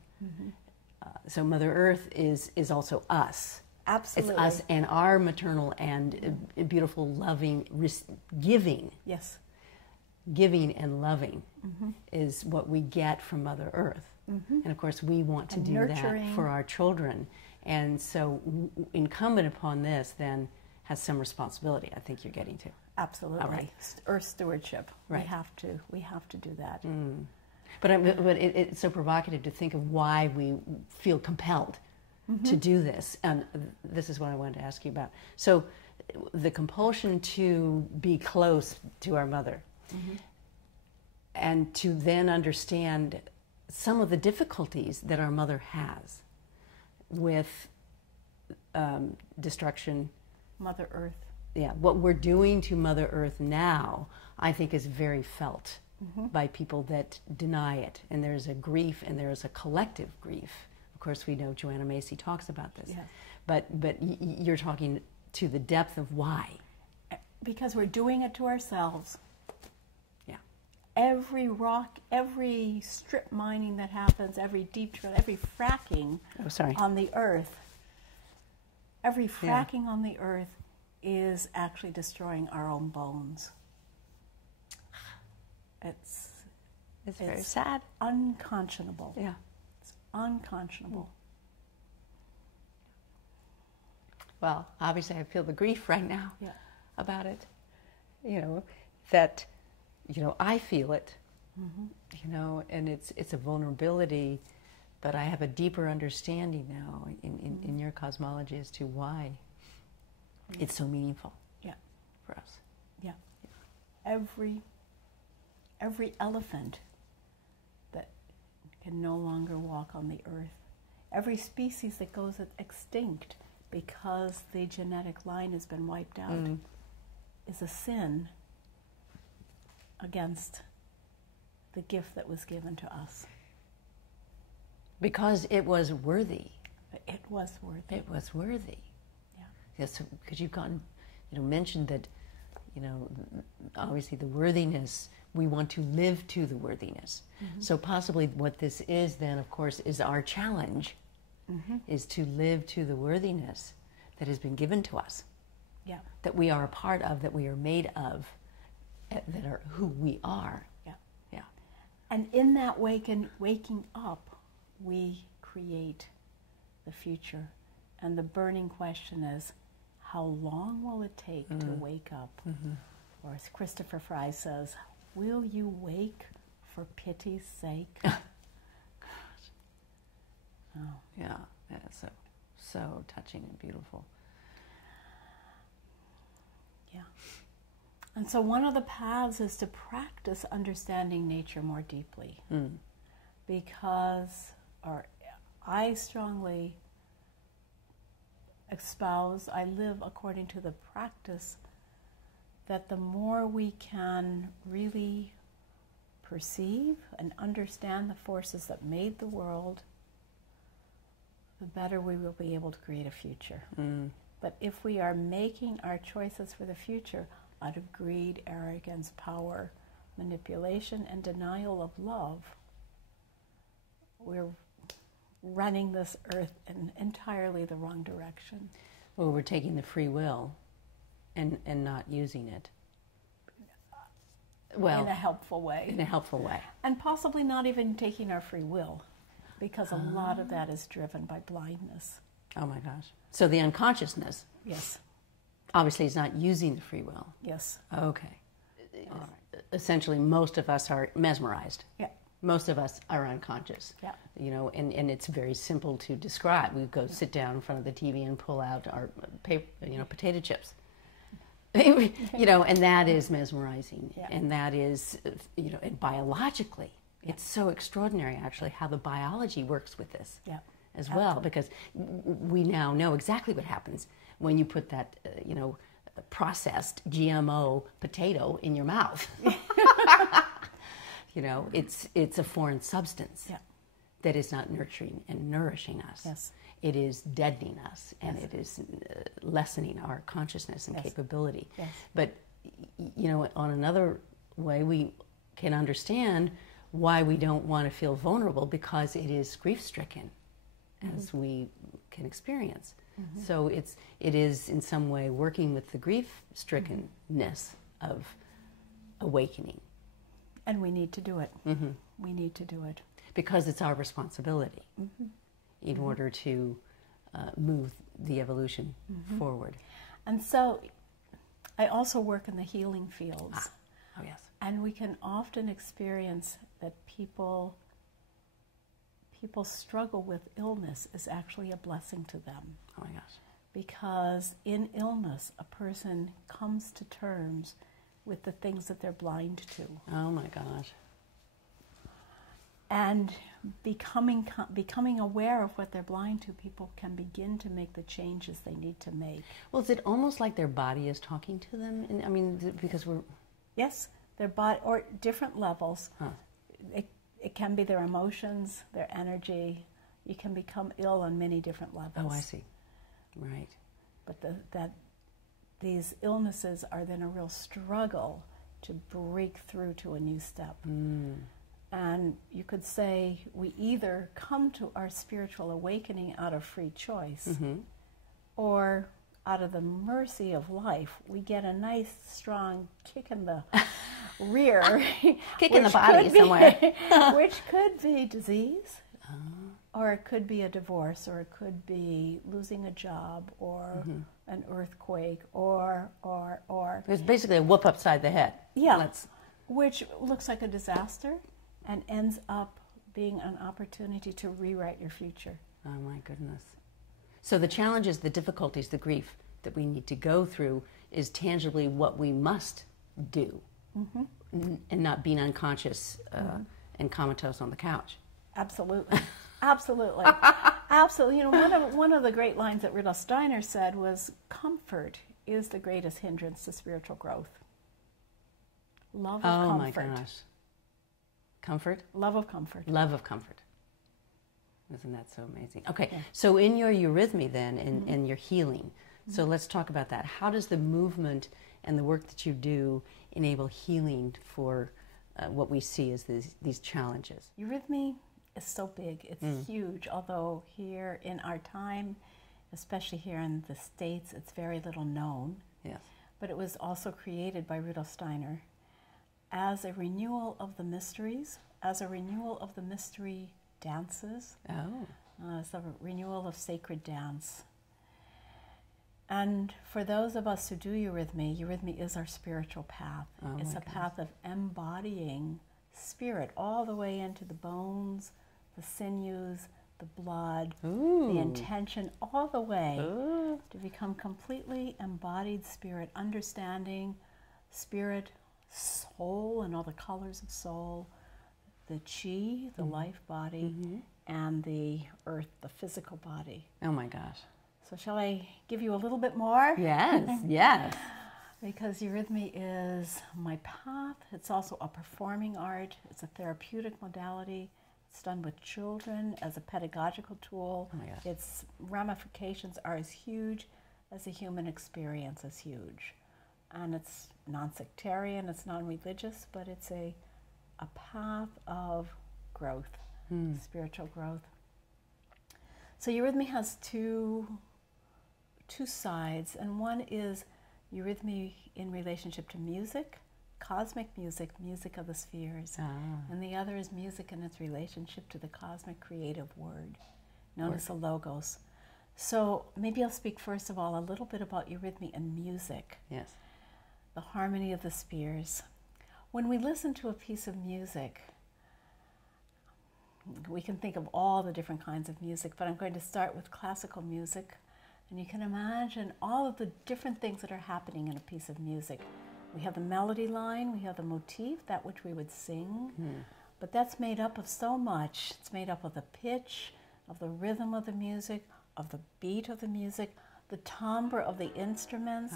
So Mother Earth is also us. Absolutely. It's us and our maternal and beautiful, loving, giving. Yes. Giving and loving is what we get from Mother Earth. And of course, we want to do that for our children. And so incumbent upon this then, has some responsibility, I think you're getting to. Absolutely. All right. Earth stewardship. Right. We have to do that. But it's so provocative to think of why we feel compelled to do this. And this is what I wanted to ask you about. So the compulsion to be close to our mother and to then understand some of the difficulties that our mother has with destruction. Mother Earth. Yeah, what we're doing to Mother Earth now, I think, is very felt by people that deny it. And there's a grief, and there's a collective grief. Of course, we know Joanna Macy talks about this. Yes. But you're talking to the depth of why. Because we're doing it to ourselves. Yeah. Every rock, every strip mining that happens, every deep drill, every fracking on the Earth, every fracking on the Earth is actually destroying our own bones. It's very sad. Unconscionable. Yeah. It's unconscionable. Well, obviously I feel the grief right now about it. I feel it, and it's a vulnerability, but I have a deeper understanding now in your cosmology as to why it's so meaningful for us. Yeah. Every elephant that can no longer walk on the Earth, every species that goes extinct because the genetic line has been wiped out is a sin against the gift that was given to us. Because it was worthy. It was worthy. It was worthy. Yeah. Yes, because you've gotten, mentioned that, obviously the worthiness, we want to live to the worthiness. So possibly what this is then, of course, is our challenge, is to live to the worthiness that has been given to us. Yeah. That we are a part of, that we are made of, that are who we are. Yeah. Yeah. And in that waking up, we create the future. And the burning question is, how long will it take to wake up? Or as Christopher Fry says, will you wake for pity's sake? Oh. Yeah, so touching and beautiful. Yeah. And so one of the paths is to practice understanding nature more deeply. Because, or I strongly espouse, I live according to the practice that the more we can really perceive and understand the forces that made the world, the better we will be able to create a future. But if we are making our choices for the future out of greed, arrogance, power, manipulation, and denial of love, we're running this earth in entirely the wrong direction. Well, we're taking the free will and not using it. Well, in a helpful way. In a helpful way. And possibly not even taking our free will, because a lot of that is driven by blindness. Oh my gosh. So the unconsciousness. Yes. Obviously is not using the free will. Yes. Okay. All right. Essentially, most of us are mesmerized. Yeah. Most of us are unconscious. Yeah. And it's very simple to describe. We go sit down in front of the TV and pull out our potato chips. And that is mesmerizing. Yeah. And that is, and biologically, it's so extraordinary actually how the biology works with this as well, because we now know exactly what happens when you put that, processed GMO potato in your mouth. It's a foreign substance that is not nurturing and nourishing us. Yes. It is deadening us, and it is lessening our consciousness and capability. Yes. But, on another way, we can understand why we don't want to feel vulnerable, because it is grief-stricken, as we can experience. So it is in some way working with the grief-strickenness of awakening. And we need to do it. We need to do it. Because it's our responsibility in order to move the evolution forward. And so I also work in the healing fields. Oh, yes. And we can often experience that people struggle with illness is actually a blessing to them. Oh, my gosh. Because in illness, a person comes to terms with the things that they're blind to. Oh, my gosh. And becoming aware of what they're blind to, people can begin to make the changes they need to make. Well, is it almost like their body is talking to them? I mean, because we're... Yes, their body, or different levels. Huh. It can be their emotions, their energy. You can become ill on many different levels. Oh, I see. Right. But these illnesses are then a real struggle to break through to a new step. Mm. And you could say we either come to our spiritual awakening out of free choice, Mm-hmm. or out of the mercy of life, we get a nice, strong kick in the rear. Kick in the body somewhere. Which could be disease, or it could be a divorce, or it could be losing a job, or an earthquake, or. It's basically a whoop upside the head. Yeah, which looks like a disaster and ends up being an opportunity to rewrite your future. Oh, my goodness. So the challenges, the difficulties, the grief that we need to go through is tangibly what we must do, and not being unconscious and comatose on the couch. Absolutely. Absolutely. Absolutely. You know, one of the great lines that Rudolf Steiner said was, comfort is the greatest hindrance to spiritual growth. Love of comfort. Oh, my gosh. Comfort? Love of comfort. Love of comfort. Isn't that so amazing? Okay, so in your eurythmy then, and your healing, so let's talk about that. How does the movement and the work that you do enable healing for what we see as these challenges? Eurythmy is so big, it's huge, although here in our time, especially here in the States, it's very little known. Yes. But it was also created by Rudolf Steiner as a renewal of the mysteries, as a renewal of the mystery dances, as a renewal of sacred dance. And for those of us who do eurythmy is our spiritual path. Oh, it's a path of embodying spirit all the way into the bones, the sinews, the blood, the intention, all the way to become completely embodied spirit, understanding spirit, soul, and all the colors of soul, the chi, the life body, and the earth, the physical body. Oh, my gosh. So shall I give you a little bit more? Yes, yes. Because eurythmy is my path. It's also a performing art. It's a therapeutic modality. It's done with children as a pedagogical tool. Oh, my gosh. Its ramifications are as huge as the human experience is huge. And it's non-sectarian, it's non-religious, but it's a path of growth, spiritual growth. So eurythmy has two sides, and one is eurythmy in relationship to music, cosmic music, music of the spheres, and the other is music in its relationship to the cosmic creative word, known as the logos. So maybe I'll speak first of all a little bit about eurythmy and music. Yes. The harmony of the spheres. When we listen to a piece of music, we can think of all the different kinds of music, but I'm going to start with classical music. And you can imagine all of the different things that are happening in a piece of music. We have the melody line, we have the motif, that which we would sing, but that's made up of so much. It's made up of the pitch, of the rhythm of the music, of the beat of the music, the timbre of the instruments,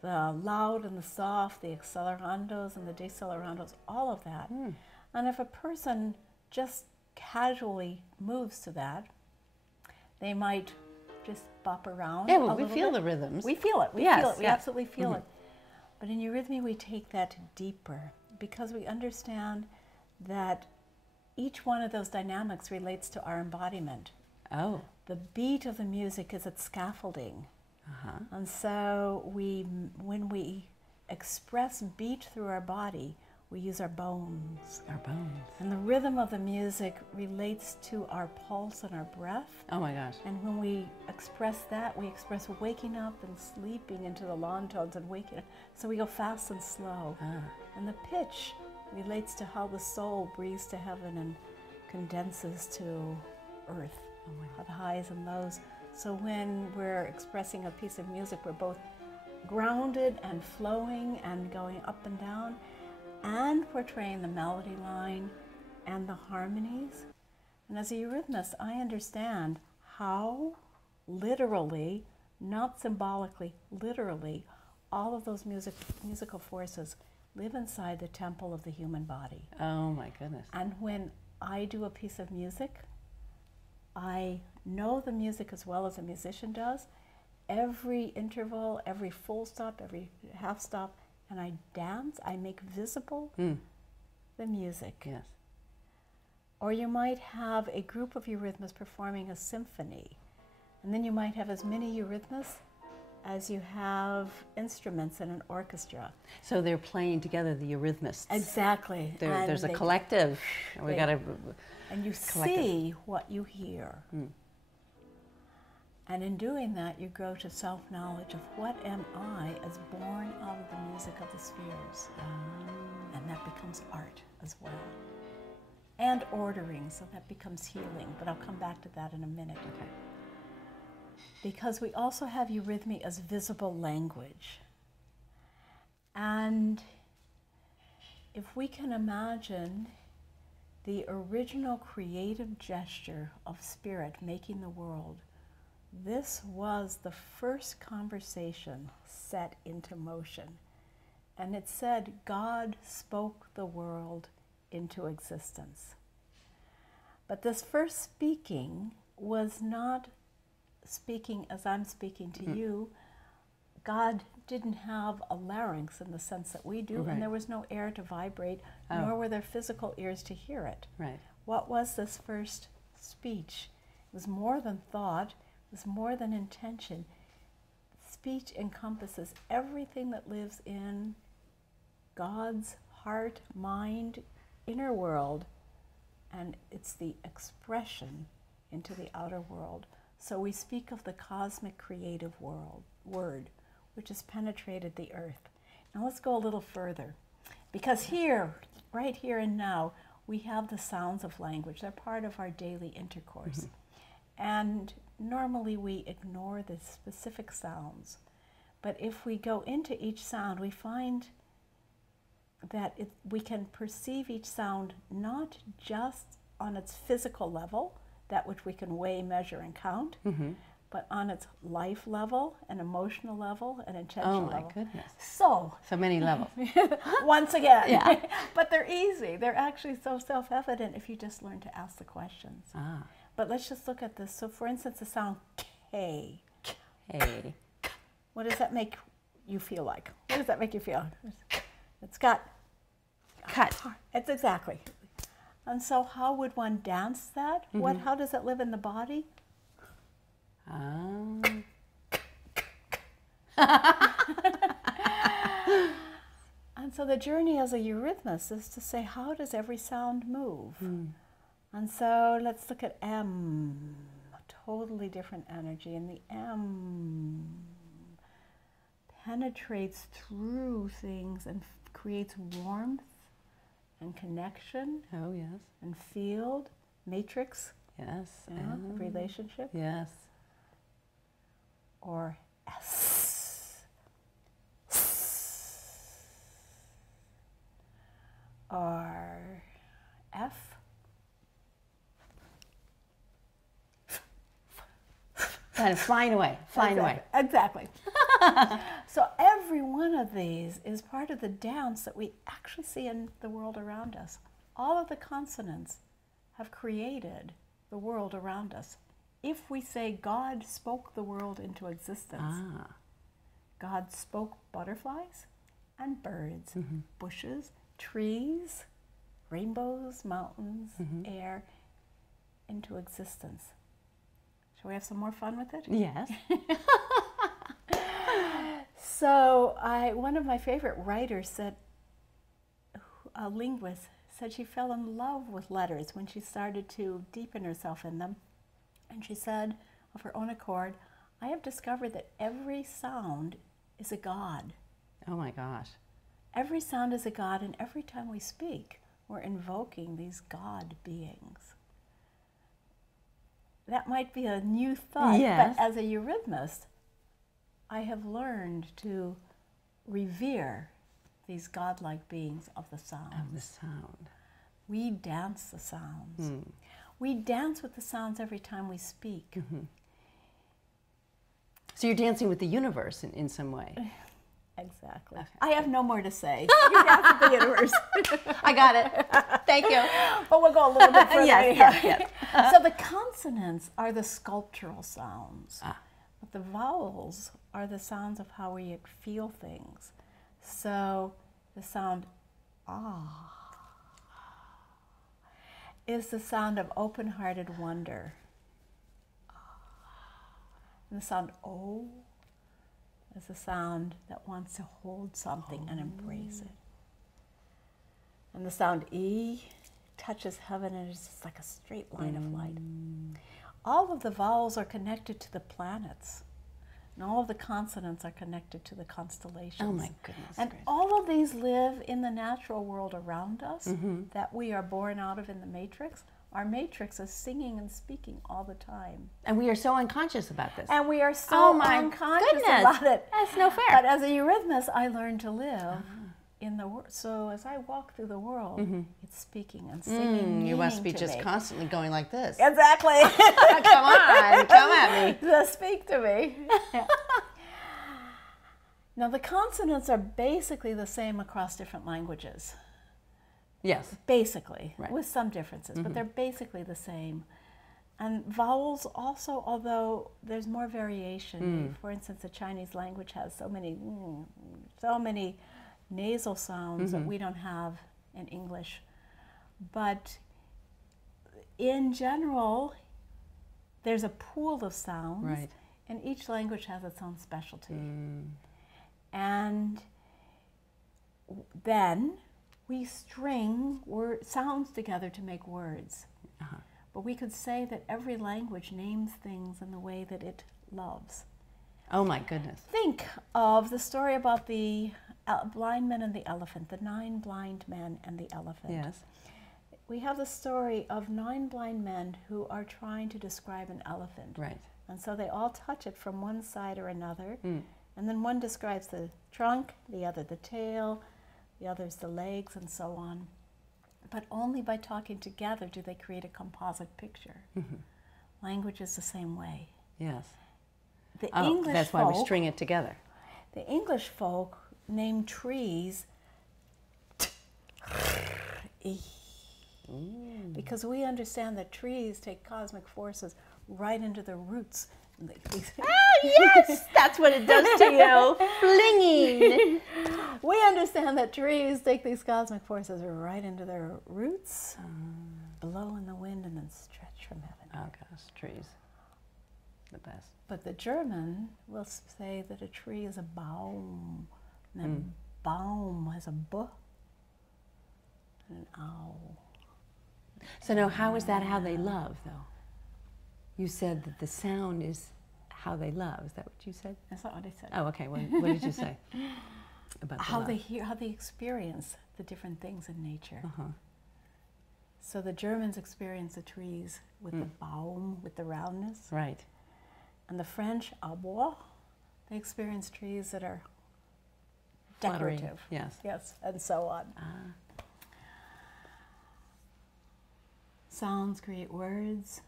the loud and the soft, the accelerandos and the decelerandos, all of that. And if a person just casually moves to that, they might just bop around. Yeah, well, we little feel bit. the rhythms. We feel it. We Yes, feel it. We yes. absolutely feel it. But in eurythmy, we take that deeper because we understand that each one of those dynamics relates to our embodiment. Oh. The beat of the music is its scaffolding. And so when we express beat through our body, we use our bones. Our bones. And the rhythm of the music relates to our pulse and our breath. Oh my gosh. And when we express that, we express waking up and sleeping into the long tones and waking up. So we go fast and slow. And the pitch relates to how the soul breathes to heaven and condenses to earth, the highs and lows. So when we're expressing a piece of music, we're both grounded and flowing and going up and down and portraying the melody line and the harmonies. And as a eurythmist, I understand how literally, not symbolically, literally, all of those musical forces live inside the temple of the human body. Oh my goodness. And when I do a piece of music, I know the music as well as a musician does. Every interval, every full stop, every half stop, and I dance, I make visible the music. Yes. Or you might have a group of eurythmists performing a symphony, and then you might have as many eurythmists as you have instruments in an orchestra. So they're playing together, the eurythmists. Exactly. There's a collective. We got to. And you see what you hear. And in doing that, you grow to self-knowledge of what am I as born out of the music of the spheres. And that becomes art as well. And ordering, so that becomes healing. But I'll come back to that in a minute. Okay. Because we also have eurythmy as visible language. And if we can imagine the original creative gesture of spirit making the world, this was the first conversation set into motion. And it said, God spoke the world into existence. But this first speaking was not speaking as I'm speaking to you. God didn't have a larynx in the sense that we do, and there was no air to vibrate, nor were there physical ears to hear it. Right. What was this first speech? It was more than thought. It was more than intention. Speech encompasses everything that lives in God's heart, mind, inner world, and it's the expression into the outer world. So we speak of the cosmic creative word, which has penetrated the earth. Now let's go a little further, because here, right here and now, we have the sounds of language. They're part of our daily intercourse. And normally we ignore the specific sounds. But if we go into each sound, we find that we can perceive each sound not just on its physical level, that which we can weigh, measure, and count, but on its life level, and emotional level, and intentional level. Oh my goodness. So many levels. Once again. But they're easy. They're actually so self-evident if you just learn to ask the questions. But let's just look at this. So for instance, the sound K. K. What does that make you feel like? What does that make you feel? It's got cut. It's exactly. And so how would one dance that? How does it live in the body? And so the journey as a eurythmist is to say, how does every sound move? And so let's look at M, a totally different energy. And the M penetrates through things and creates warmth and connection. Oh, yes. And field, matrix. Yes. Relationship. Yes. Or S. Or F. And it's flying away, flying away. Exactly. So every one of these is part of the dance that we actually see in the world around us. All of the consonants have created the world around us. If we say God spoke the world into existence, God spoke butterflies and birds, bushes, trees, rainbows, mountains, air into existence. Shall we have some more fun with it? Yes. So one of my favorite writers said, a linguist, said she fell in love with letters when she started to deepen herself in them. And she said, of her own accord, I have discovered that every sound is a god. Oh my gosh. Every sound is a god, and every time we speak, we're invoking these god beings. That might be a new thought, yes. but as a eurythmist, I have learned to revere these godlike beings of the sound. Of the sound. We dance the sounds. We dance with the sounds every time we speak. So you're dancing with the universe in some way. Exactly. Okay. I have no more to say. You dance with the universe. I got it. Thank you. But we'll go a little bit further. Yes. So the consonants are the sculptural sounds. But the vowels are the sounds of how we feel things. So the sound ah is the sound of open-hearted wonder. And the sound oh is the sound that wants to hold something and embrace it. And the sound E touches heaven and it's just like a straight line of light. All of the vowels are connected to the planets. And all of the consonants are connected to the constellations. Oh my goodness. And all of these live in the natural world around us that we are born out of in the matrix. Our matrix is singing and speaking all the time. And we are so unconscious about this. And we are so unconscious about it. That's no fair. But as a eurythmist, I learned to live in the world. So as I walk through the world, it's speaking and singing. You must be just constantly going like this. Exactly. Come on, come at me. Just speak to me. Now the consonants are basically the same across different languages. Yes. Basically, right. with some differences, but they're basically the same. And vowels also, although there's more variation. For instance, the Chinese language has so many nasal sounds that we don't have in English. But in general, there's a pool of sounds, right. and each language has its own specialty. And then we string sounds together to make words. But we could say that every language names things in the way that it loves. Oh my goodness. Think of the story about the blind men and the elephant, the 9 blind men and the elephant. Yes. We have the story of 9 blind men who are trying to describe an elephant. Right. And so they all touch it from one side or another. And then one describes the trunk, the other the tail, the other's the legs, and so on. But only by talking together do they create a composite picture. Language is the same way. Yes. The English that's why we string it together. The English folk name trees because we understand that trees take cosmic forces right into their roots. Yes, that's what it does to you. Flinging. We understand that trees take these cosmic forces right into their roots, blow in the wind, and then stretch from heaven. Oh gosh, trees, the best. But the German will say that a tree is a Baum, and then Baum has a B and an ow. So now, how is that how they love, though? You said that the sound is how they love. Is that what you said? That's not what I said. Oh, okay. What did you say about how they hear, how they experience the different things in nature. So the Germans experience the trees with the Baum, with the roundness. Right. And the French, arbois, they experience trees that are decorative. Fluttering. Yes. Yes, and so on. Sounds create words.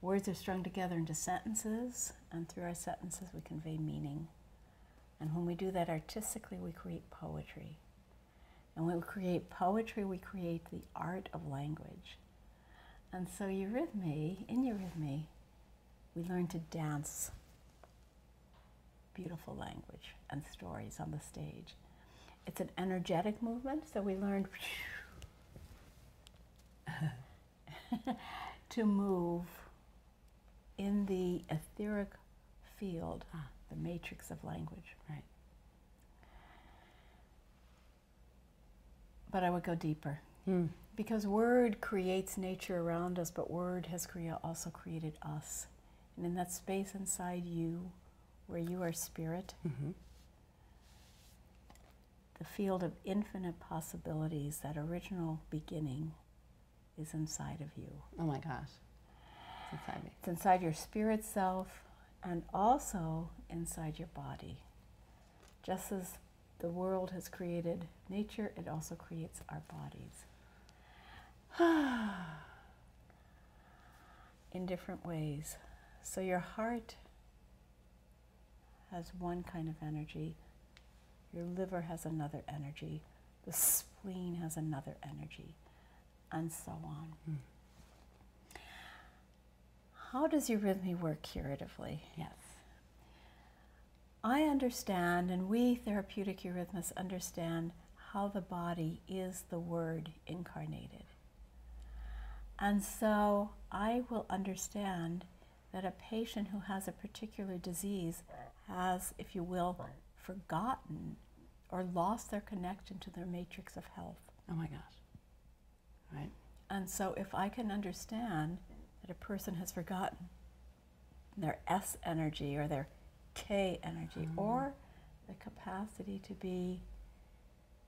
Words are strung together into sentences, and through our sentences we convey meaning. And when we do that artistically, we create poetry. And when we create poetry, we create the art of language. And so eurythmy, in eurythmy, we learn to dance beautiful language and stories on the stage. It's an energetic movement, so we learned to move in the etheric field, the matrix of language. Right. But I would go deeper. Because word creates nature around us, but word has also created us. And in that space inside you, where you are spirit, the field of infinite possibilities, that original beginning, is inside of you. Oh my gosh. It's inside me. It's inside your spirit self and also inside your body. Just as the world has created nature, it also creates our bodies. In different ways. So your heart has one kind of energy, your liver has another energy, the spleen has another energy, and so on. How does eurythmy work curatively? Yes. I understand, and we therapeutic eurythmists understand how the body is the word incarnated. And so I will understand that a patient who has a particular disease has, if you will, forgotten or lost their connection to their matrix of health. Oh my gosh. Right. And so if I can understand that a person has forgotten their S energy or their K energy, or the capacity to be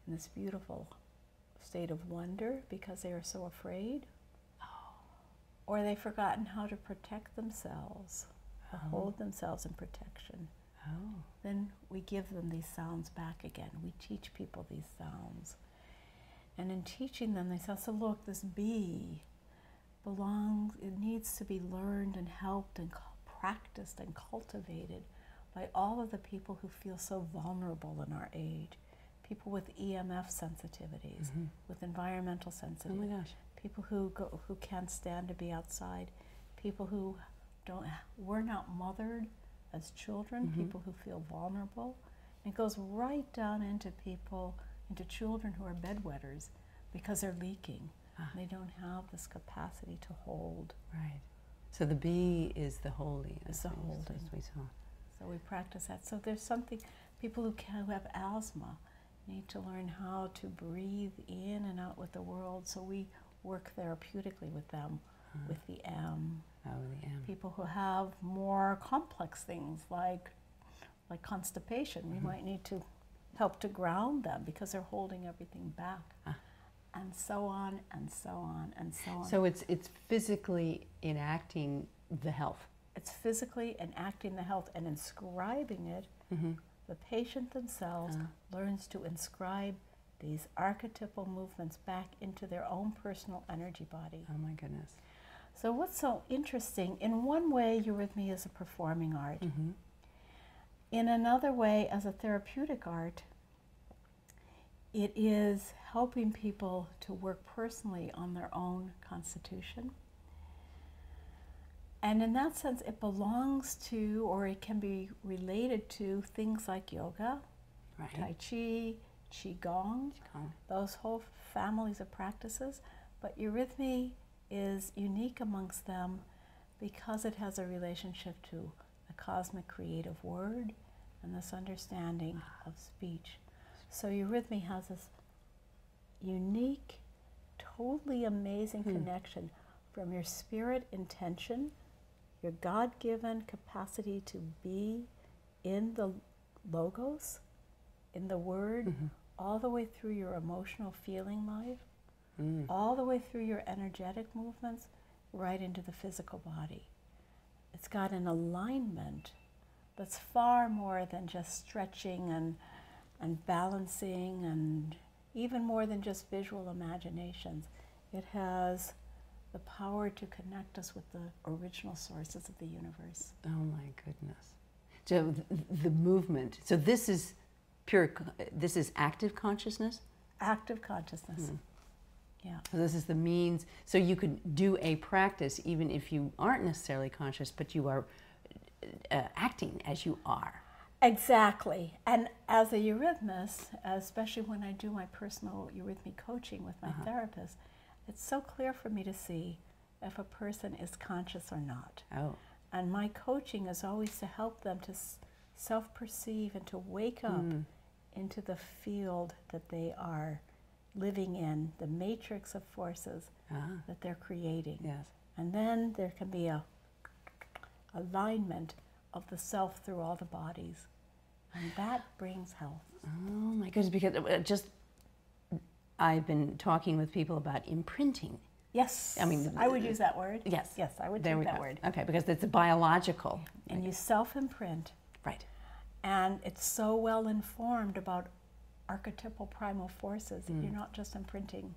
in this beautiful state of wonder because they are so afraid, or they've forgotten how to protect themselves, or hold themselves in protection, then we give them these sounds back again. We teach people these sounds. And in teaching them, they say, so look, this B belongs, it needs to be learned and helped and practiced and cultivated by all of the people who feel so vulnerable in our age. People with EMF sensitivities, with environmental sensitivities. Oh my gosh. People who can't stand to be outside, people who were not mothered as children, people who feel vulnerable. And it goes right down into children who are bedwetters because they're leaking. They don't have this capacity to hold. Right. So the B is the holding. It's the holding. As we saw. So we practice that. So there's something, people who have asthma need to learn how to breathe in and out with the world. So we work therapeutically with them with the M. Oh, the M. People who have more complex things like constipation, we might need to help to ground them because they're holding everything back. And so on, and so on, and so on. So it's physically enacting the health. It's physically enacting the health and inscribing it. The patient themselves learns to inscribe these archetypal movements back into their own personal energy body. Oh my goodness. So what's so interesting, in one way, eurythmy is a performing art. In another way, as a therapeutic art, it is helping people to work personally on their own constitution. And in that sense, it belongs to, or it can be related to, things like yoga, Tai Chi, Qigong, those whole families of practices. But eurythmy is unique amongst them because it has a relationship to the cosmic creative word and this understanding of speech. So eurythmy has this unique, totally amazing connection from your spirit intention, your God-given capacity to be in the logos, in the word, all the way through your emotional feeling life, all the way through your energetic movements, right into the physical body. It's got an alignment that's far more than just stretching and balancing, and even more than just visual imaginations. It has the power to connect us with the original sources of the universe. Oh my goodness. So the movement, so this is pure, this is active consciousness? Active consciousness. Yeah. So this is the means, so you could do a practice even if you aren't necessarily conscious, but you are acting as you are. Exactly. And as a eurythmist, especially when I do my personal eurythmy coaching with my therapist, it's so clear for me to see if a person is conscious or not. Oh. And my coaching is always to help them to self-perceive and to wake up into the field that they are living in, the matrix of forces that they're creating. Yes. And then there can be a alignment of the self through all the bodies. And that brings health. Oh my goodness, because I've been talking with people about imprinting. Yes, I mean, I would use that word. Yes. Yes, I would use that word. Okay, because it's biological. And you self-imprint. Right. And it's so well informed about archetypal primal forces that you're not just imprinting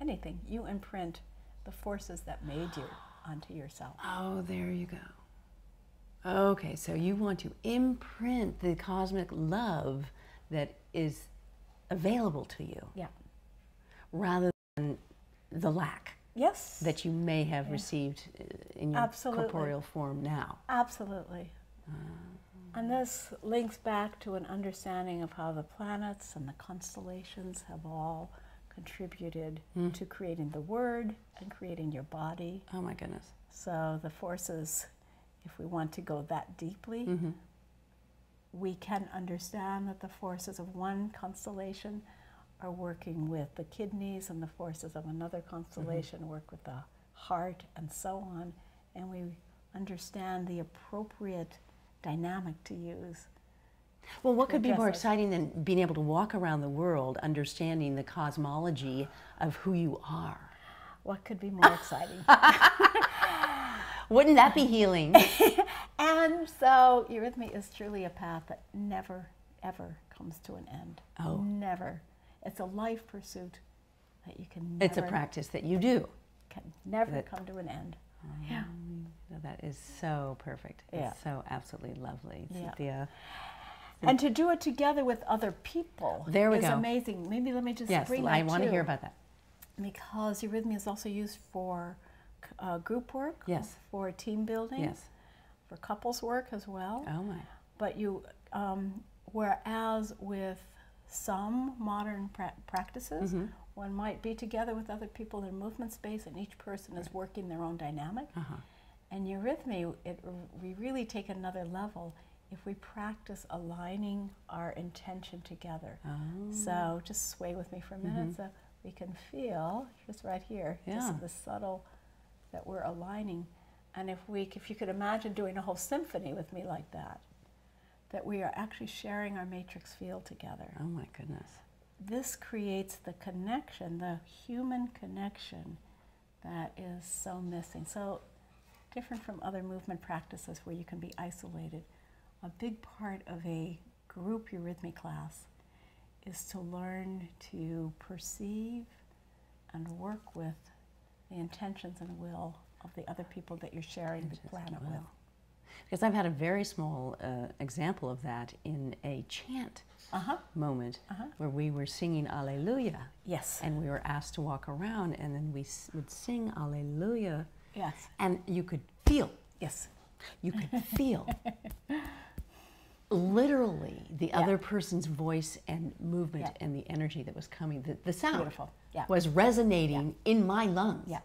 anything. You imprint the forces that made you onto yourself. Oh, there you go. Okay, so you want to imprint the cosmic love that is available to you. Yeah. Rather than the lack. Yes. That you may have received in your corporeal form now. Absolutely. And this links back to an understanding of how the planets and the constellations have all contributed to creating the word and creating your body. Oh my goodness. So the forces, if we want to go that deeply, we can understand that the forces of one constellation are working with the kidneys, and the forces of another constellation work with the heart, and so on. And we understand the appropriate dynamic to use. Well, what could be more exciting than being able to walk around the world understanding the cosmology of who you are? What could be more exciting? Wouldn't that be healing? And so eurythmy is truly a path that never, ever comes to an end. Oh. Never. It's a life pursuit that you can never... It's a practice that you do. Can never come to an end. Yeah. That is so perfect. Yeah. It's so absolutely lovely, Yeah. Cynthia. And to do it together with other people is amazing. Maybe let me just bring that I want to hear about that. Because eurythmy is also used for group work, for team building, for couples work as well. Oh my. But you, whereas with some modern practices, one might be together with other people in movement space, and each person is working their own dynamic. And eurythmy, we really take another level if we practice aligning our intention together. So just sway with me for a minute so we can feel, just right here, just the subtle, that we're aligning. And if you could imagine doing a whole symphony with me like that, that we are actually sharing our matrix field together. Oh my goodness. This creates the connection, the human connection that is so missing. So different from other movement practices where you can be isolated. A big part of a group eurythmy class is to learn to perceive and work with the intentions and will of the other people that you're sharing the planet with. Because I've had a very small example of that in a chant moment where we were singing Alleluia. Yes. And we were asked to walk around, and then we would sing Alleluia. Yes. And you could feel. Yes. You could feel literally the other person's voice and movement and the energy that was coming. The sound was resonating in my lungs. Yeah.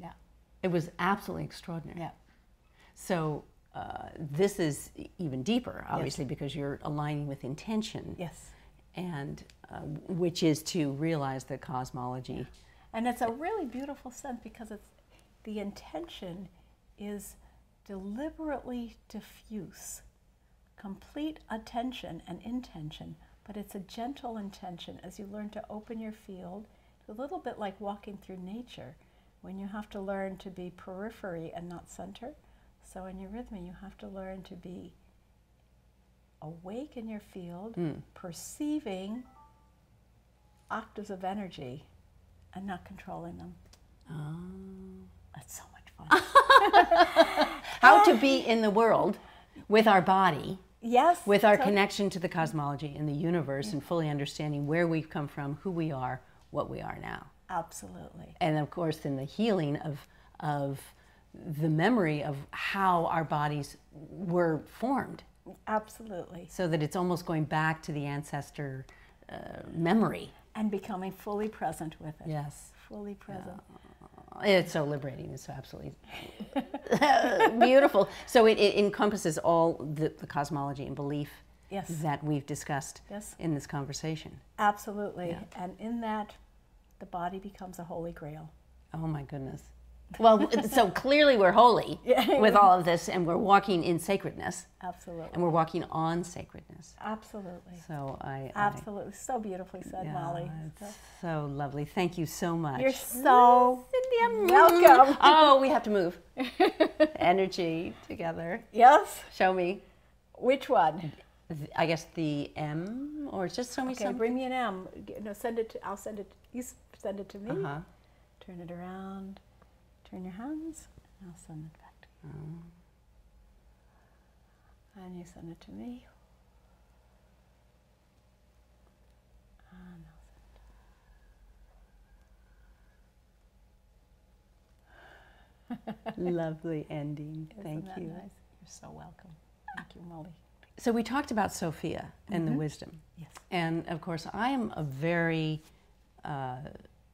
Yeah. It was absolutely extraordinary. Yeah. So this is even deeper, obviously, because you're aligning with intention. Yes. And which is to realize the cosmology. And it's a really beautiful sense because the intention is deliberately diffuse, complete attention and intention, but it's a gentle intention as you learn to open your field. It's a little bit like walking through nature when you have to learn to be periphery and not center. So in eurythmy, you have to learn to be awake in your field, perceiving octaves of energy and not controlling them. That's so much fun. How to be in the world with our body, with our connection to the cosmology and the universe, and fully understanding where we've come from, who we are, what we are now. Absolutely. And of course, in the healing of the memory of how our bodies were formed. Absolutely. So that it's almost going back to the ancestor memory. And becoming fully present with it. Yes. Fully present. It's so liberating. It's so absolutely beautiful. So it encompasses all the cosmology and belief Yes. that we've discussed Yes. in this conversation. Absolutely. Yeah. And in that, the body becomes a holy grail. Oh my goodness. Well, so clearly we're holy with all of this, and we're walking in sacredness. Absolutely. And we're walking on sacredness. Absolutely. So Absolutely. So beautifully said, Molly. It's so lovely. Thank you so much. You're so Cynthia, welcome. Oh, we have to move. Energy together. Yes? Show me. Which one? I guess the M, or just show me Okay, something. bring me an M. No, send it to, I'll send it, you send it to me. Uh-huh. Turn it around. Turn your hands, and I'll send it back to you. And you send it to me. And I'll send it. Lovely ending. Thank Isn't that you. nice? You're so welcome. Thank you, Molly. So we talked about Sophia and the wisdom. Yes. And of course, I am a very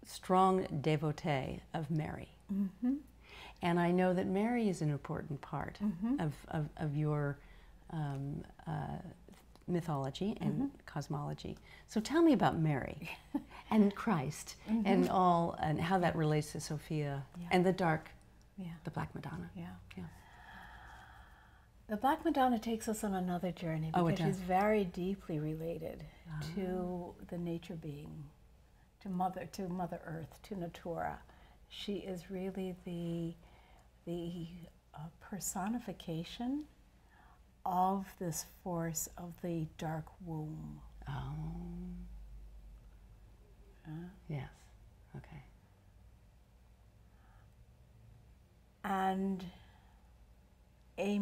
strong devotee of Mary. And I know that Mary is an important part of your mythology and cosmology. So tell me about Mary and Christ and all, and how that relates to Sophia and the dark, the Black Madonna. Yeah. Yeah. The Black Madonna takes us on another journey because she's very deeply related to the nature being, to Mother Earth, to Natura. She is really the personification of this force of the dark womb. Oh. Yes. Okay. And a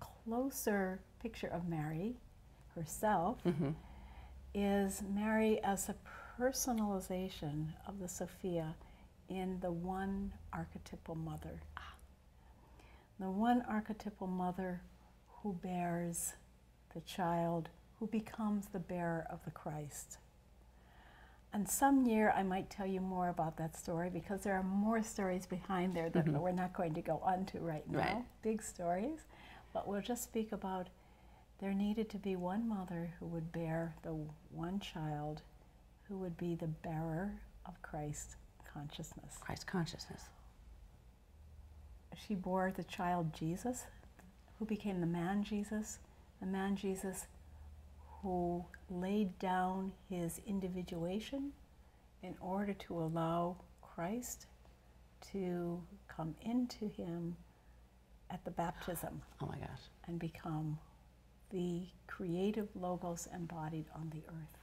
closer picture of Mary herself is Mary as a personalization of the Sophia in the one archetypal mother. The one archetypal mother who bears the child who becomes the bearer of the Christ. And some year I might tell you more about that story, because there are more stories behind there that we're not going to go onto right now. Right. Big stories. But we'll just speak about there needed to be one mother who would bear the one child who would be the bearer of Christ consciousness. Christ consciousness. She bore the child Jesus, who became the man Jesus who laid down his individuation in order to allow Christ to come into him at the baptism. Oh my gosh. And become the creative logos embodied on the earth.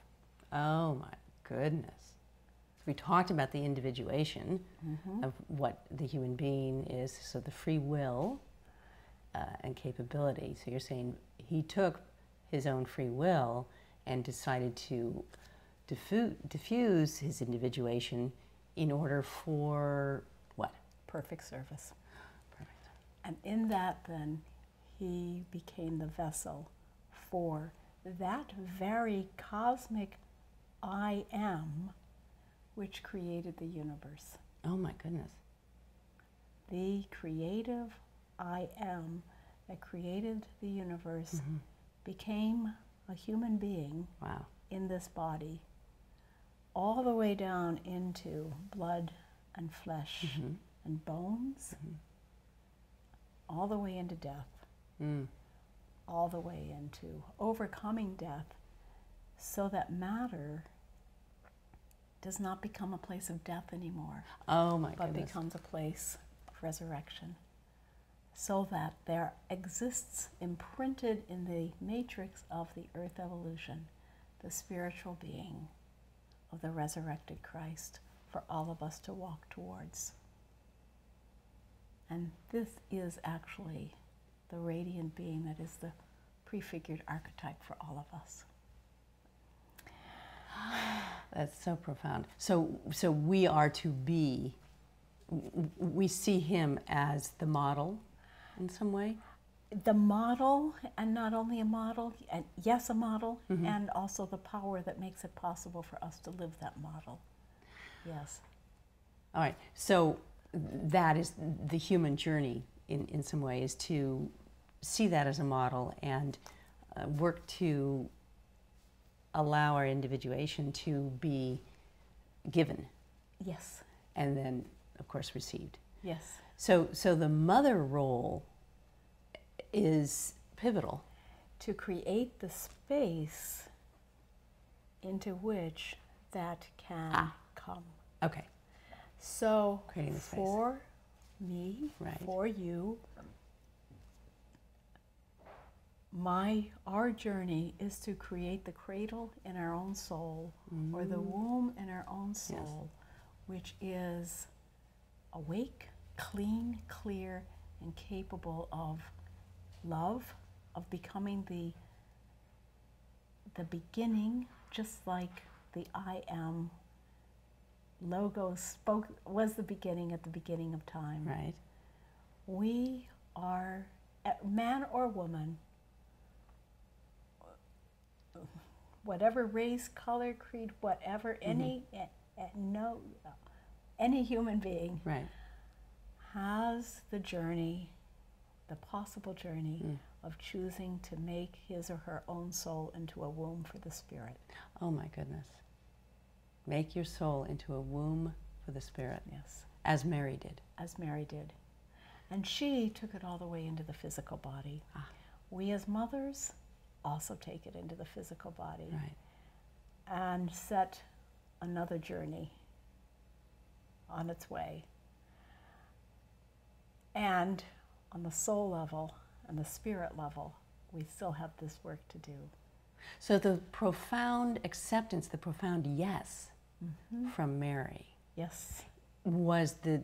Oh my goodness. So we talked about the individuation of what the human being is, so the free will and capability. So you're saying he took his own free will and decided to diffuse his individuation in order for what? Perfect service. Perfect. And in that, then, he became the vessel for that very cosmic I am which created the universe. Oh my goodness. The creative I am that created the universe became a human being in this body, all the way down into blood and flesh and bones, all the way into death, all the way into overcoming death, so that matter does not become a place of death anymore. Oh my but goodness. becomes a place of resurrection, so that there exists imprinted in the matrix of the earth evolution the spiritual being of the resurrected Christ for all of us to walk towards. And this is actually the radiant being that is the prefigured archetype for all of us. That's so profound. So we are to be, we see him as the model in some way? The model, and not only a model, and yes, a model, and also the power that makes it possible for us to live that model. Yes. All right. So that is the human journey in some way, is to see that as a model and work to allow our individuation to be given. Yes. And then, of course, received. Yes. So the mother role is pivotal. To create the space into which that can come. Okay. So Creating the space. for me, Right. for you, our journey is to create the cradle in our own soul, or the womb in our own soul, which is awake, clean, clear, and capable of love, of becoming the beginning, just like the I Am logo was the beginning at the beginning of time. Right. We are, man or woman, whatever race, color, creed, whatever, any human being Right. has the journey, the possible journey of choosing to make his or her own soul into a womb for the spirit. Oh my goodness. Make your soul into a womb for the spirit. Yes. As Mary did. As Mary did. And she took it all the way into the physical body. We as mothers also take it into the physical body. Right. And set another journey on its way. And on the soul level and the spirit level, we still have this work to do. So the profound acceptance, the profound yes from Mary Yes. was the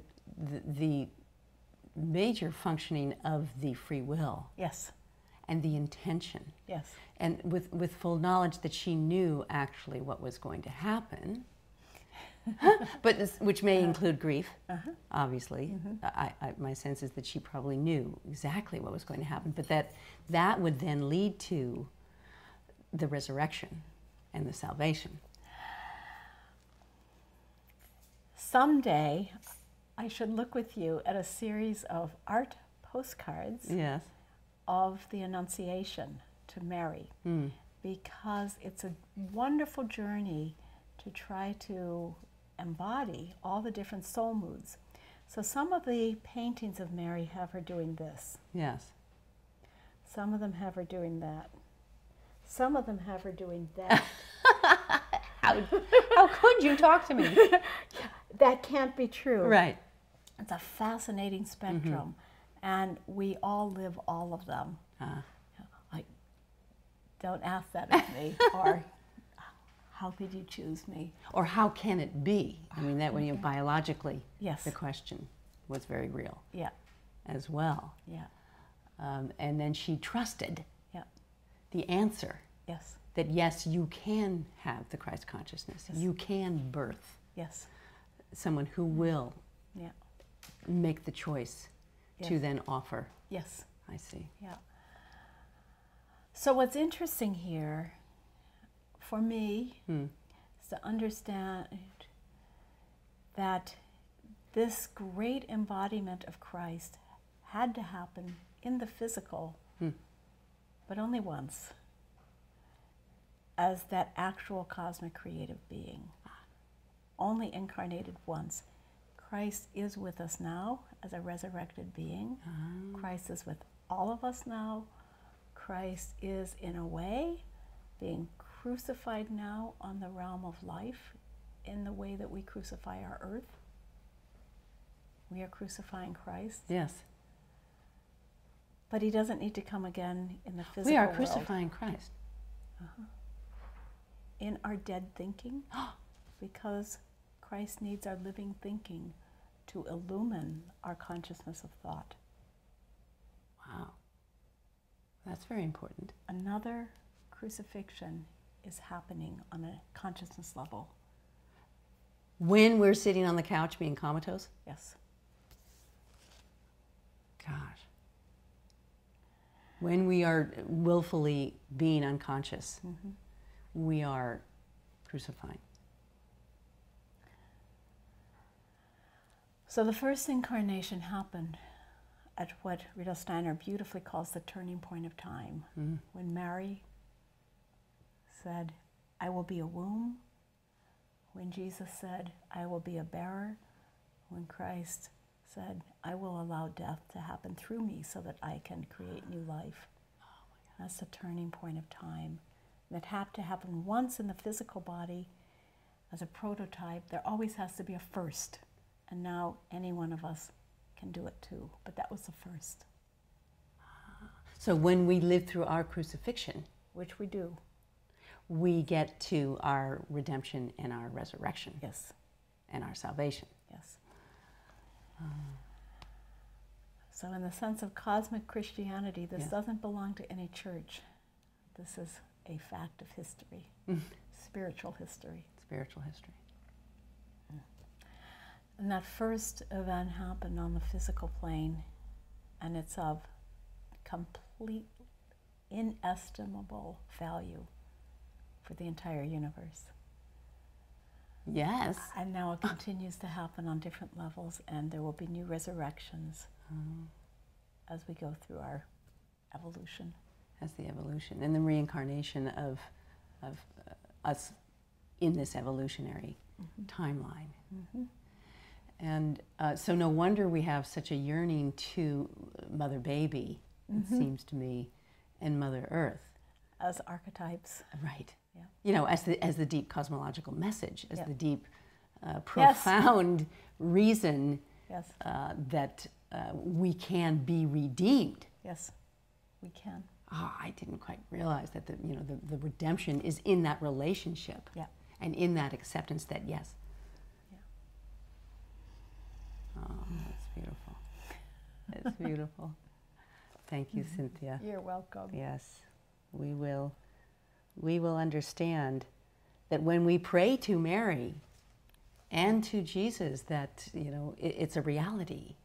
major functioning of the free will Yes. and the intention. Yes. And with full knowledge that she knew actually what was going to happen, which may include grief, obviously. My sense is that she probably knew exactly what was going to happen, but that would then lead to the resurrection and the salvation. Someday, I should look with you at a series of art postcards Yes. of the Annunciation to Mary, because it's a wonderful journey to try to embody all the different soul moods. So some of the paintings of Mary have her doing this. Yes. Some of them have her doing that. Some of them have her doing that. How could you talk to me? That can't be true. Right. It's a fascinating spectrum, and we all live all of them. Like, don't ask that of me, or how could you choose me? Or how can it be? I mean, that when you biologically, Yes. the question was very real Yeah, as well. yeah, And then she trusted yeah, the answer yes, that yes, you can have the Christ consciousness. Yes. You can birth yes, someone who will yeah, make the choice to Yes. then offer. yes, I see. yeah. So what's interesting here, for me, is to understand that this great embodiment of Christ had to happen in the physical, but only once, as that actual cosmic creative being. Only incarnated once. Christ is with us now as a resurrected being. Christ is with all of us now. Christ is, in a way, being crucified now on the realm of life in the way that we crucify our earth. We are crucifying Christ. Yes. But he doesn't need to come again in the physical We are world. crucifying Christ. In our dead thinking, because Christ needs our living thinking to illumine our consciousness of thought. Wow. That's very important. Another crucifixion is happening on a consciousness level. When we're sitting on the couch being comatose? Yes. Gosh. When we are willfully being unconscious, we are crucifying. So the first incarnation happened at what Rudolf Steiner beautifully calls the turning point of time. When Mary said, I will be a womb. When Jesus said, I will be a bearer. When Christ said, I will allow death to happen through me so that I can create new life. That's the turning point of time. That had to happen once in the physical body as a prototype. There always has to be a first. And now any one of us can do it too. But that was the first. So when we live through our crucifixion, Which we do. we get to our redemption and our resurrection. Yes. And our salvation. Yes. So in the sense of cosmic Christianity, this doesn't belong to any church. This is a fact of history, spiritual history. Spiritual history. And that first event happened on the physical plane, and it's of complete, inestimable value for the entire universe. Yes. And now it continues to happen on different levels, and there will be new resurrections as we go through our evolution. As the evolution and the reincarnation of us in this evolutionary timeline. And so no wonder we have such a yearning to Mother Baby, it seems to me, and Mother Earth. As archetypes. Right. Yeah. You know, as the deep cosmological message, as the deep, profound reason that we can be redeemed. Yes, we can. Oh, I didn't quite realize that the redemption is in that relationship. Yeah. And in that acceptance that yes. Yeah. Oh, that's beautiful. It's beautiful. Thank you, Cynthia. You're welcome. Yes, we will understand that when we pray to Mary and to Jesus, that it's a reality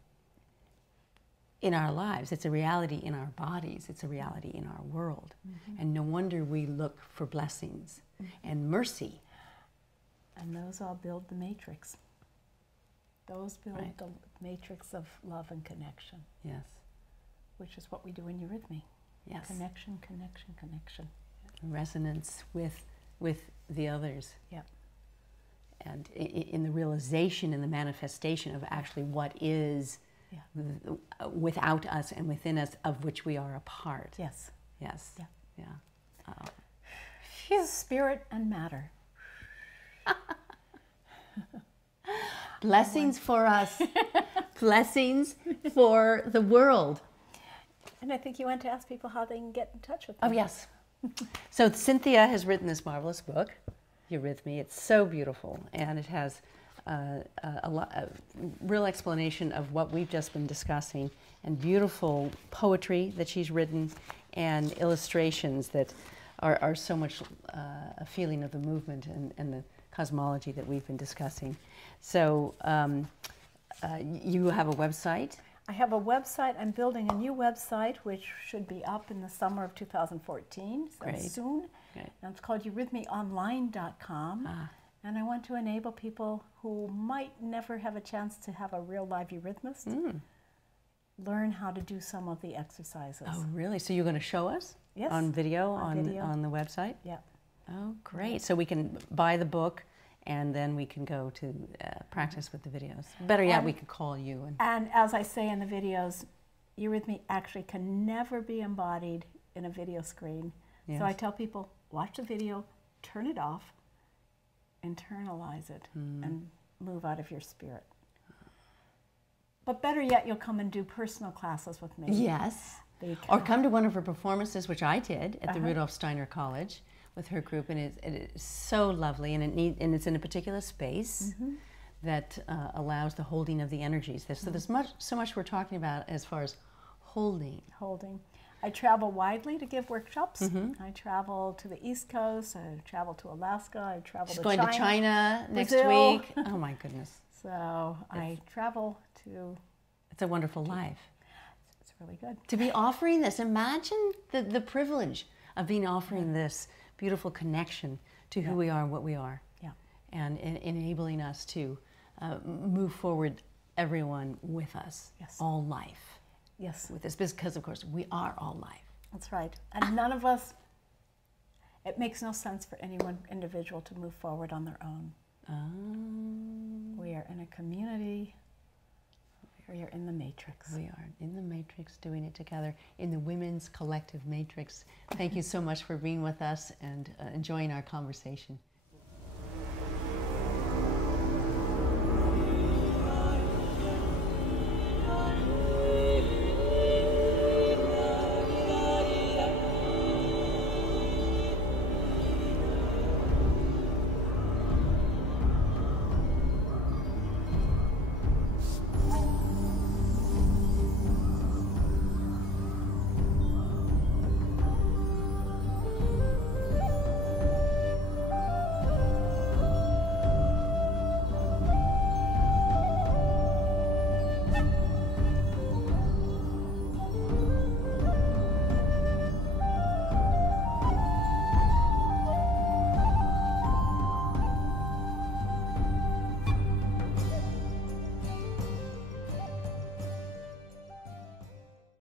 in our lives. It's a reality in our bodies. It's a reality in our world. And no wonder we look for blessings and mercy. And those all build the matrix. Those build the matrix of love and connection. Yes. Which is what we do in eurythmy. Yes. Connection, connection, connection. Resonance with the others. Yep. And in the realization and the manifestation of actually what is without us and within us, of which we are a part. Yes. Yes. Yeah. Yeah. Phew. Spirit and matter. Blessings for us. Blessings for the world. And I think you want to ask people how they can get in touch with them. Oh, yes. So Cynthia has written this marvelous book, Eurythmy. It's so beautiful, and it has a real explanation of what we've just been discussing, and beautiful poetry that she's written, and illustrations that are so much a feeling of the movement and the cosmology that we've been discussing. So you have a website? I have a website. I'm building a new website, which should be up in the summer of 2014, so Great. soon. Great. And it's called eurythmyonline.com. And I want to enable people who might never have a chance to have a real live eurythmist learn how to do some of the exercises. Oh, really? So you're going to show us? Yes. On video, On on the website? Yeah. Oh, great. So we can buy the book, and then we can go to practice with the videos. Better yet, we can call you. And as I say in the videos, eurythmy actually can never be embodied in a video screen. Yes. So I tell people, watch the video, turn it off, internalize it, and move out of your spirit. But better yet, you'll come and do personal classes with me. Yes. Or come to one of her performances, which I did at the Rudolf Steiner College with her group, and it is so lovely, and it's in a particular space that allows the holding of the energies. So there's so much we're talking about as far as holding. I travel widely to give workshops. I travel to the East Coast. I travel to Alaska. I travel to China. She's going to China next Brazil. week. Oh my goodness! So I travel to. It's a wonderful life. It's really good to be offering this. Imagine the privilege of being offering this beautiful connection to who we are and what we are, and enabling us to move forward, everyone with us, all life. Yes. with this, because of course we are all life. That's right. And none of us, it makes no sense for any one individual to move forward on their own. We are in a community. We are in the matrix. We are in the matrix, doing it together, in the women's collective matrix. Thank you so much for being with us and enjoying our conversation.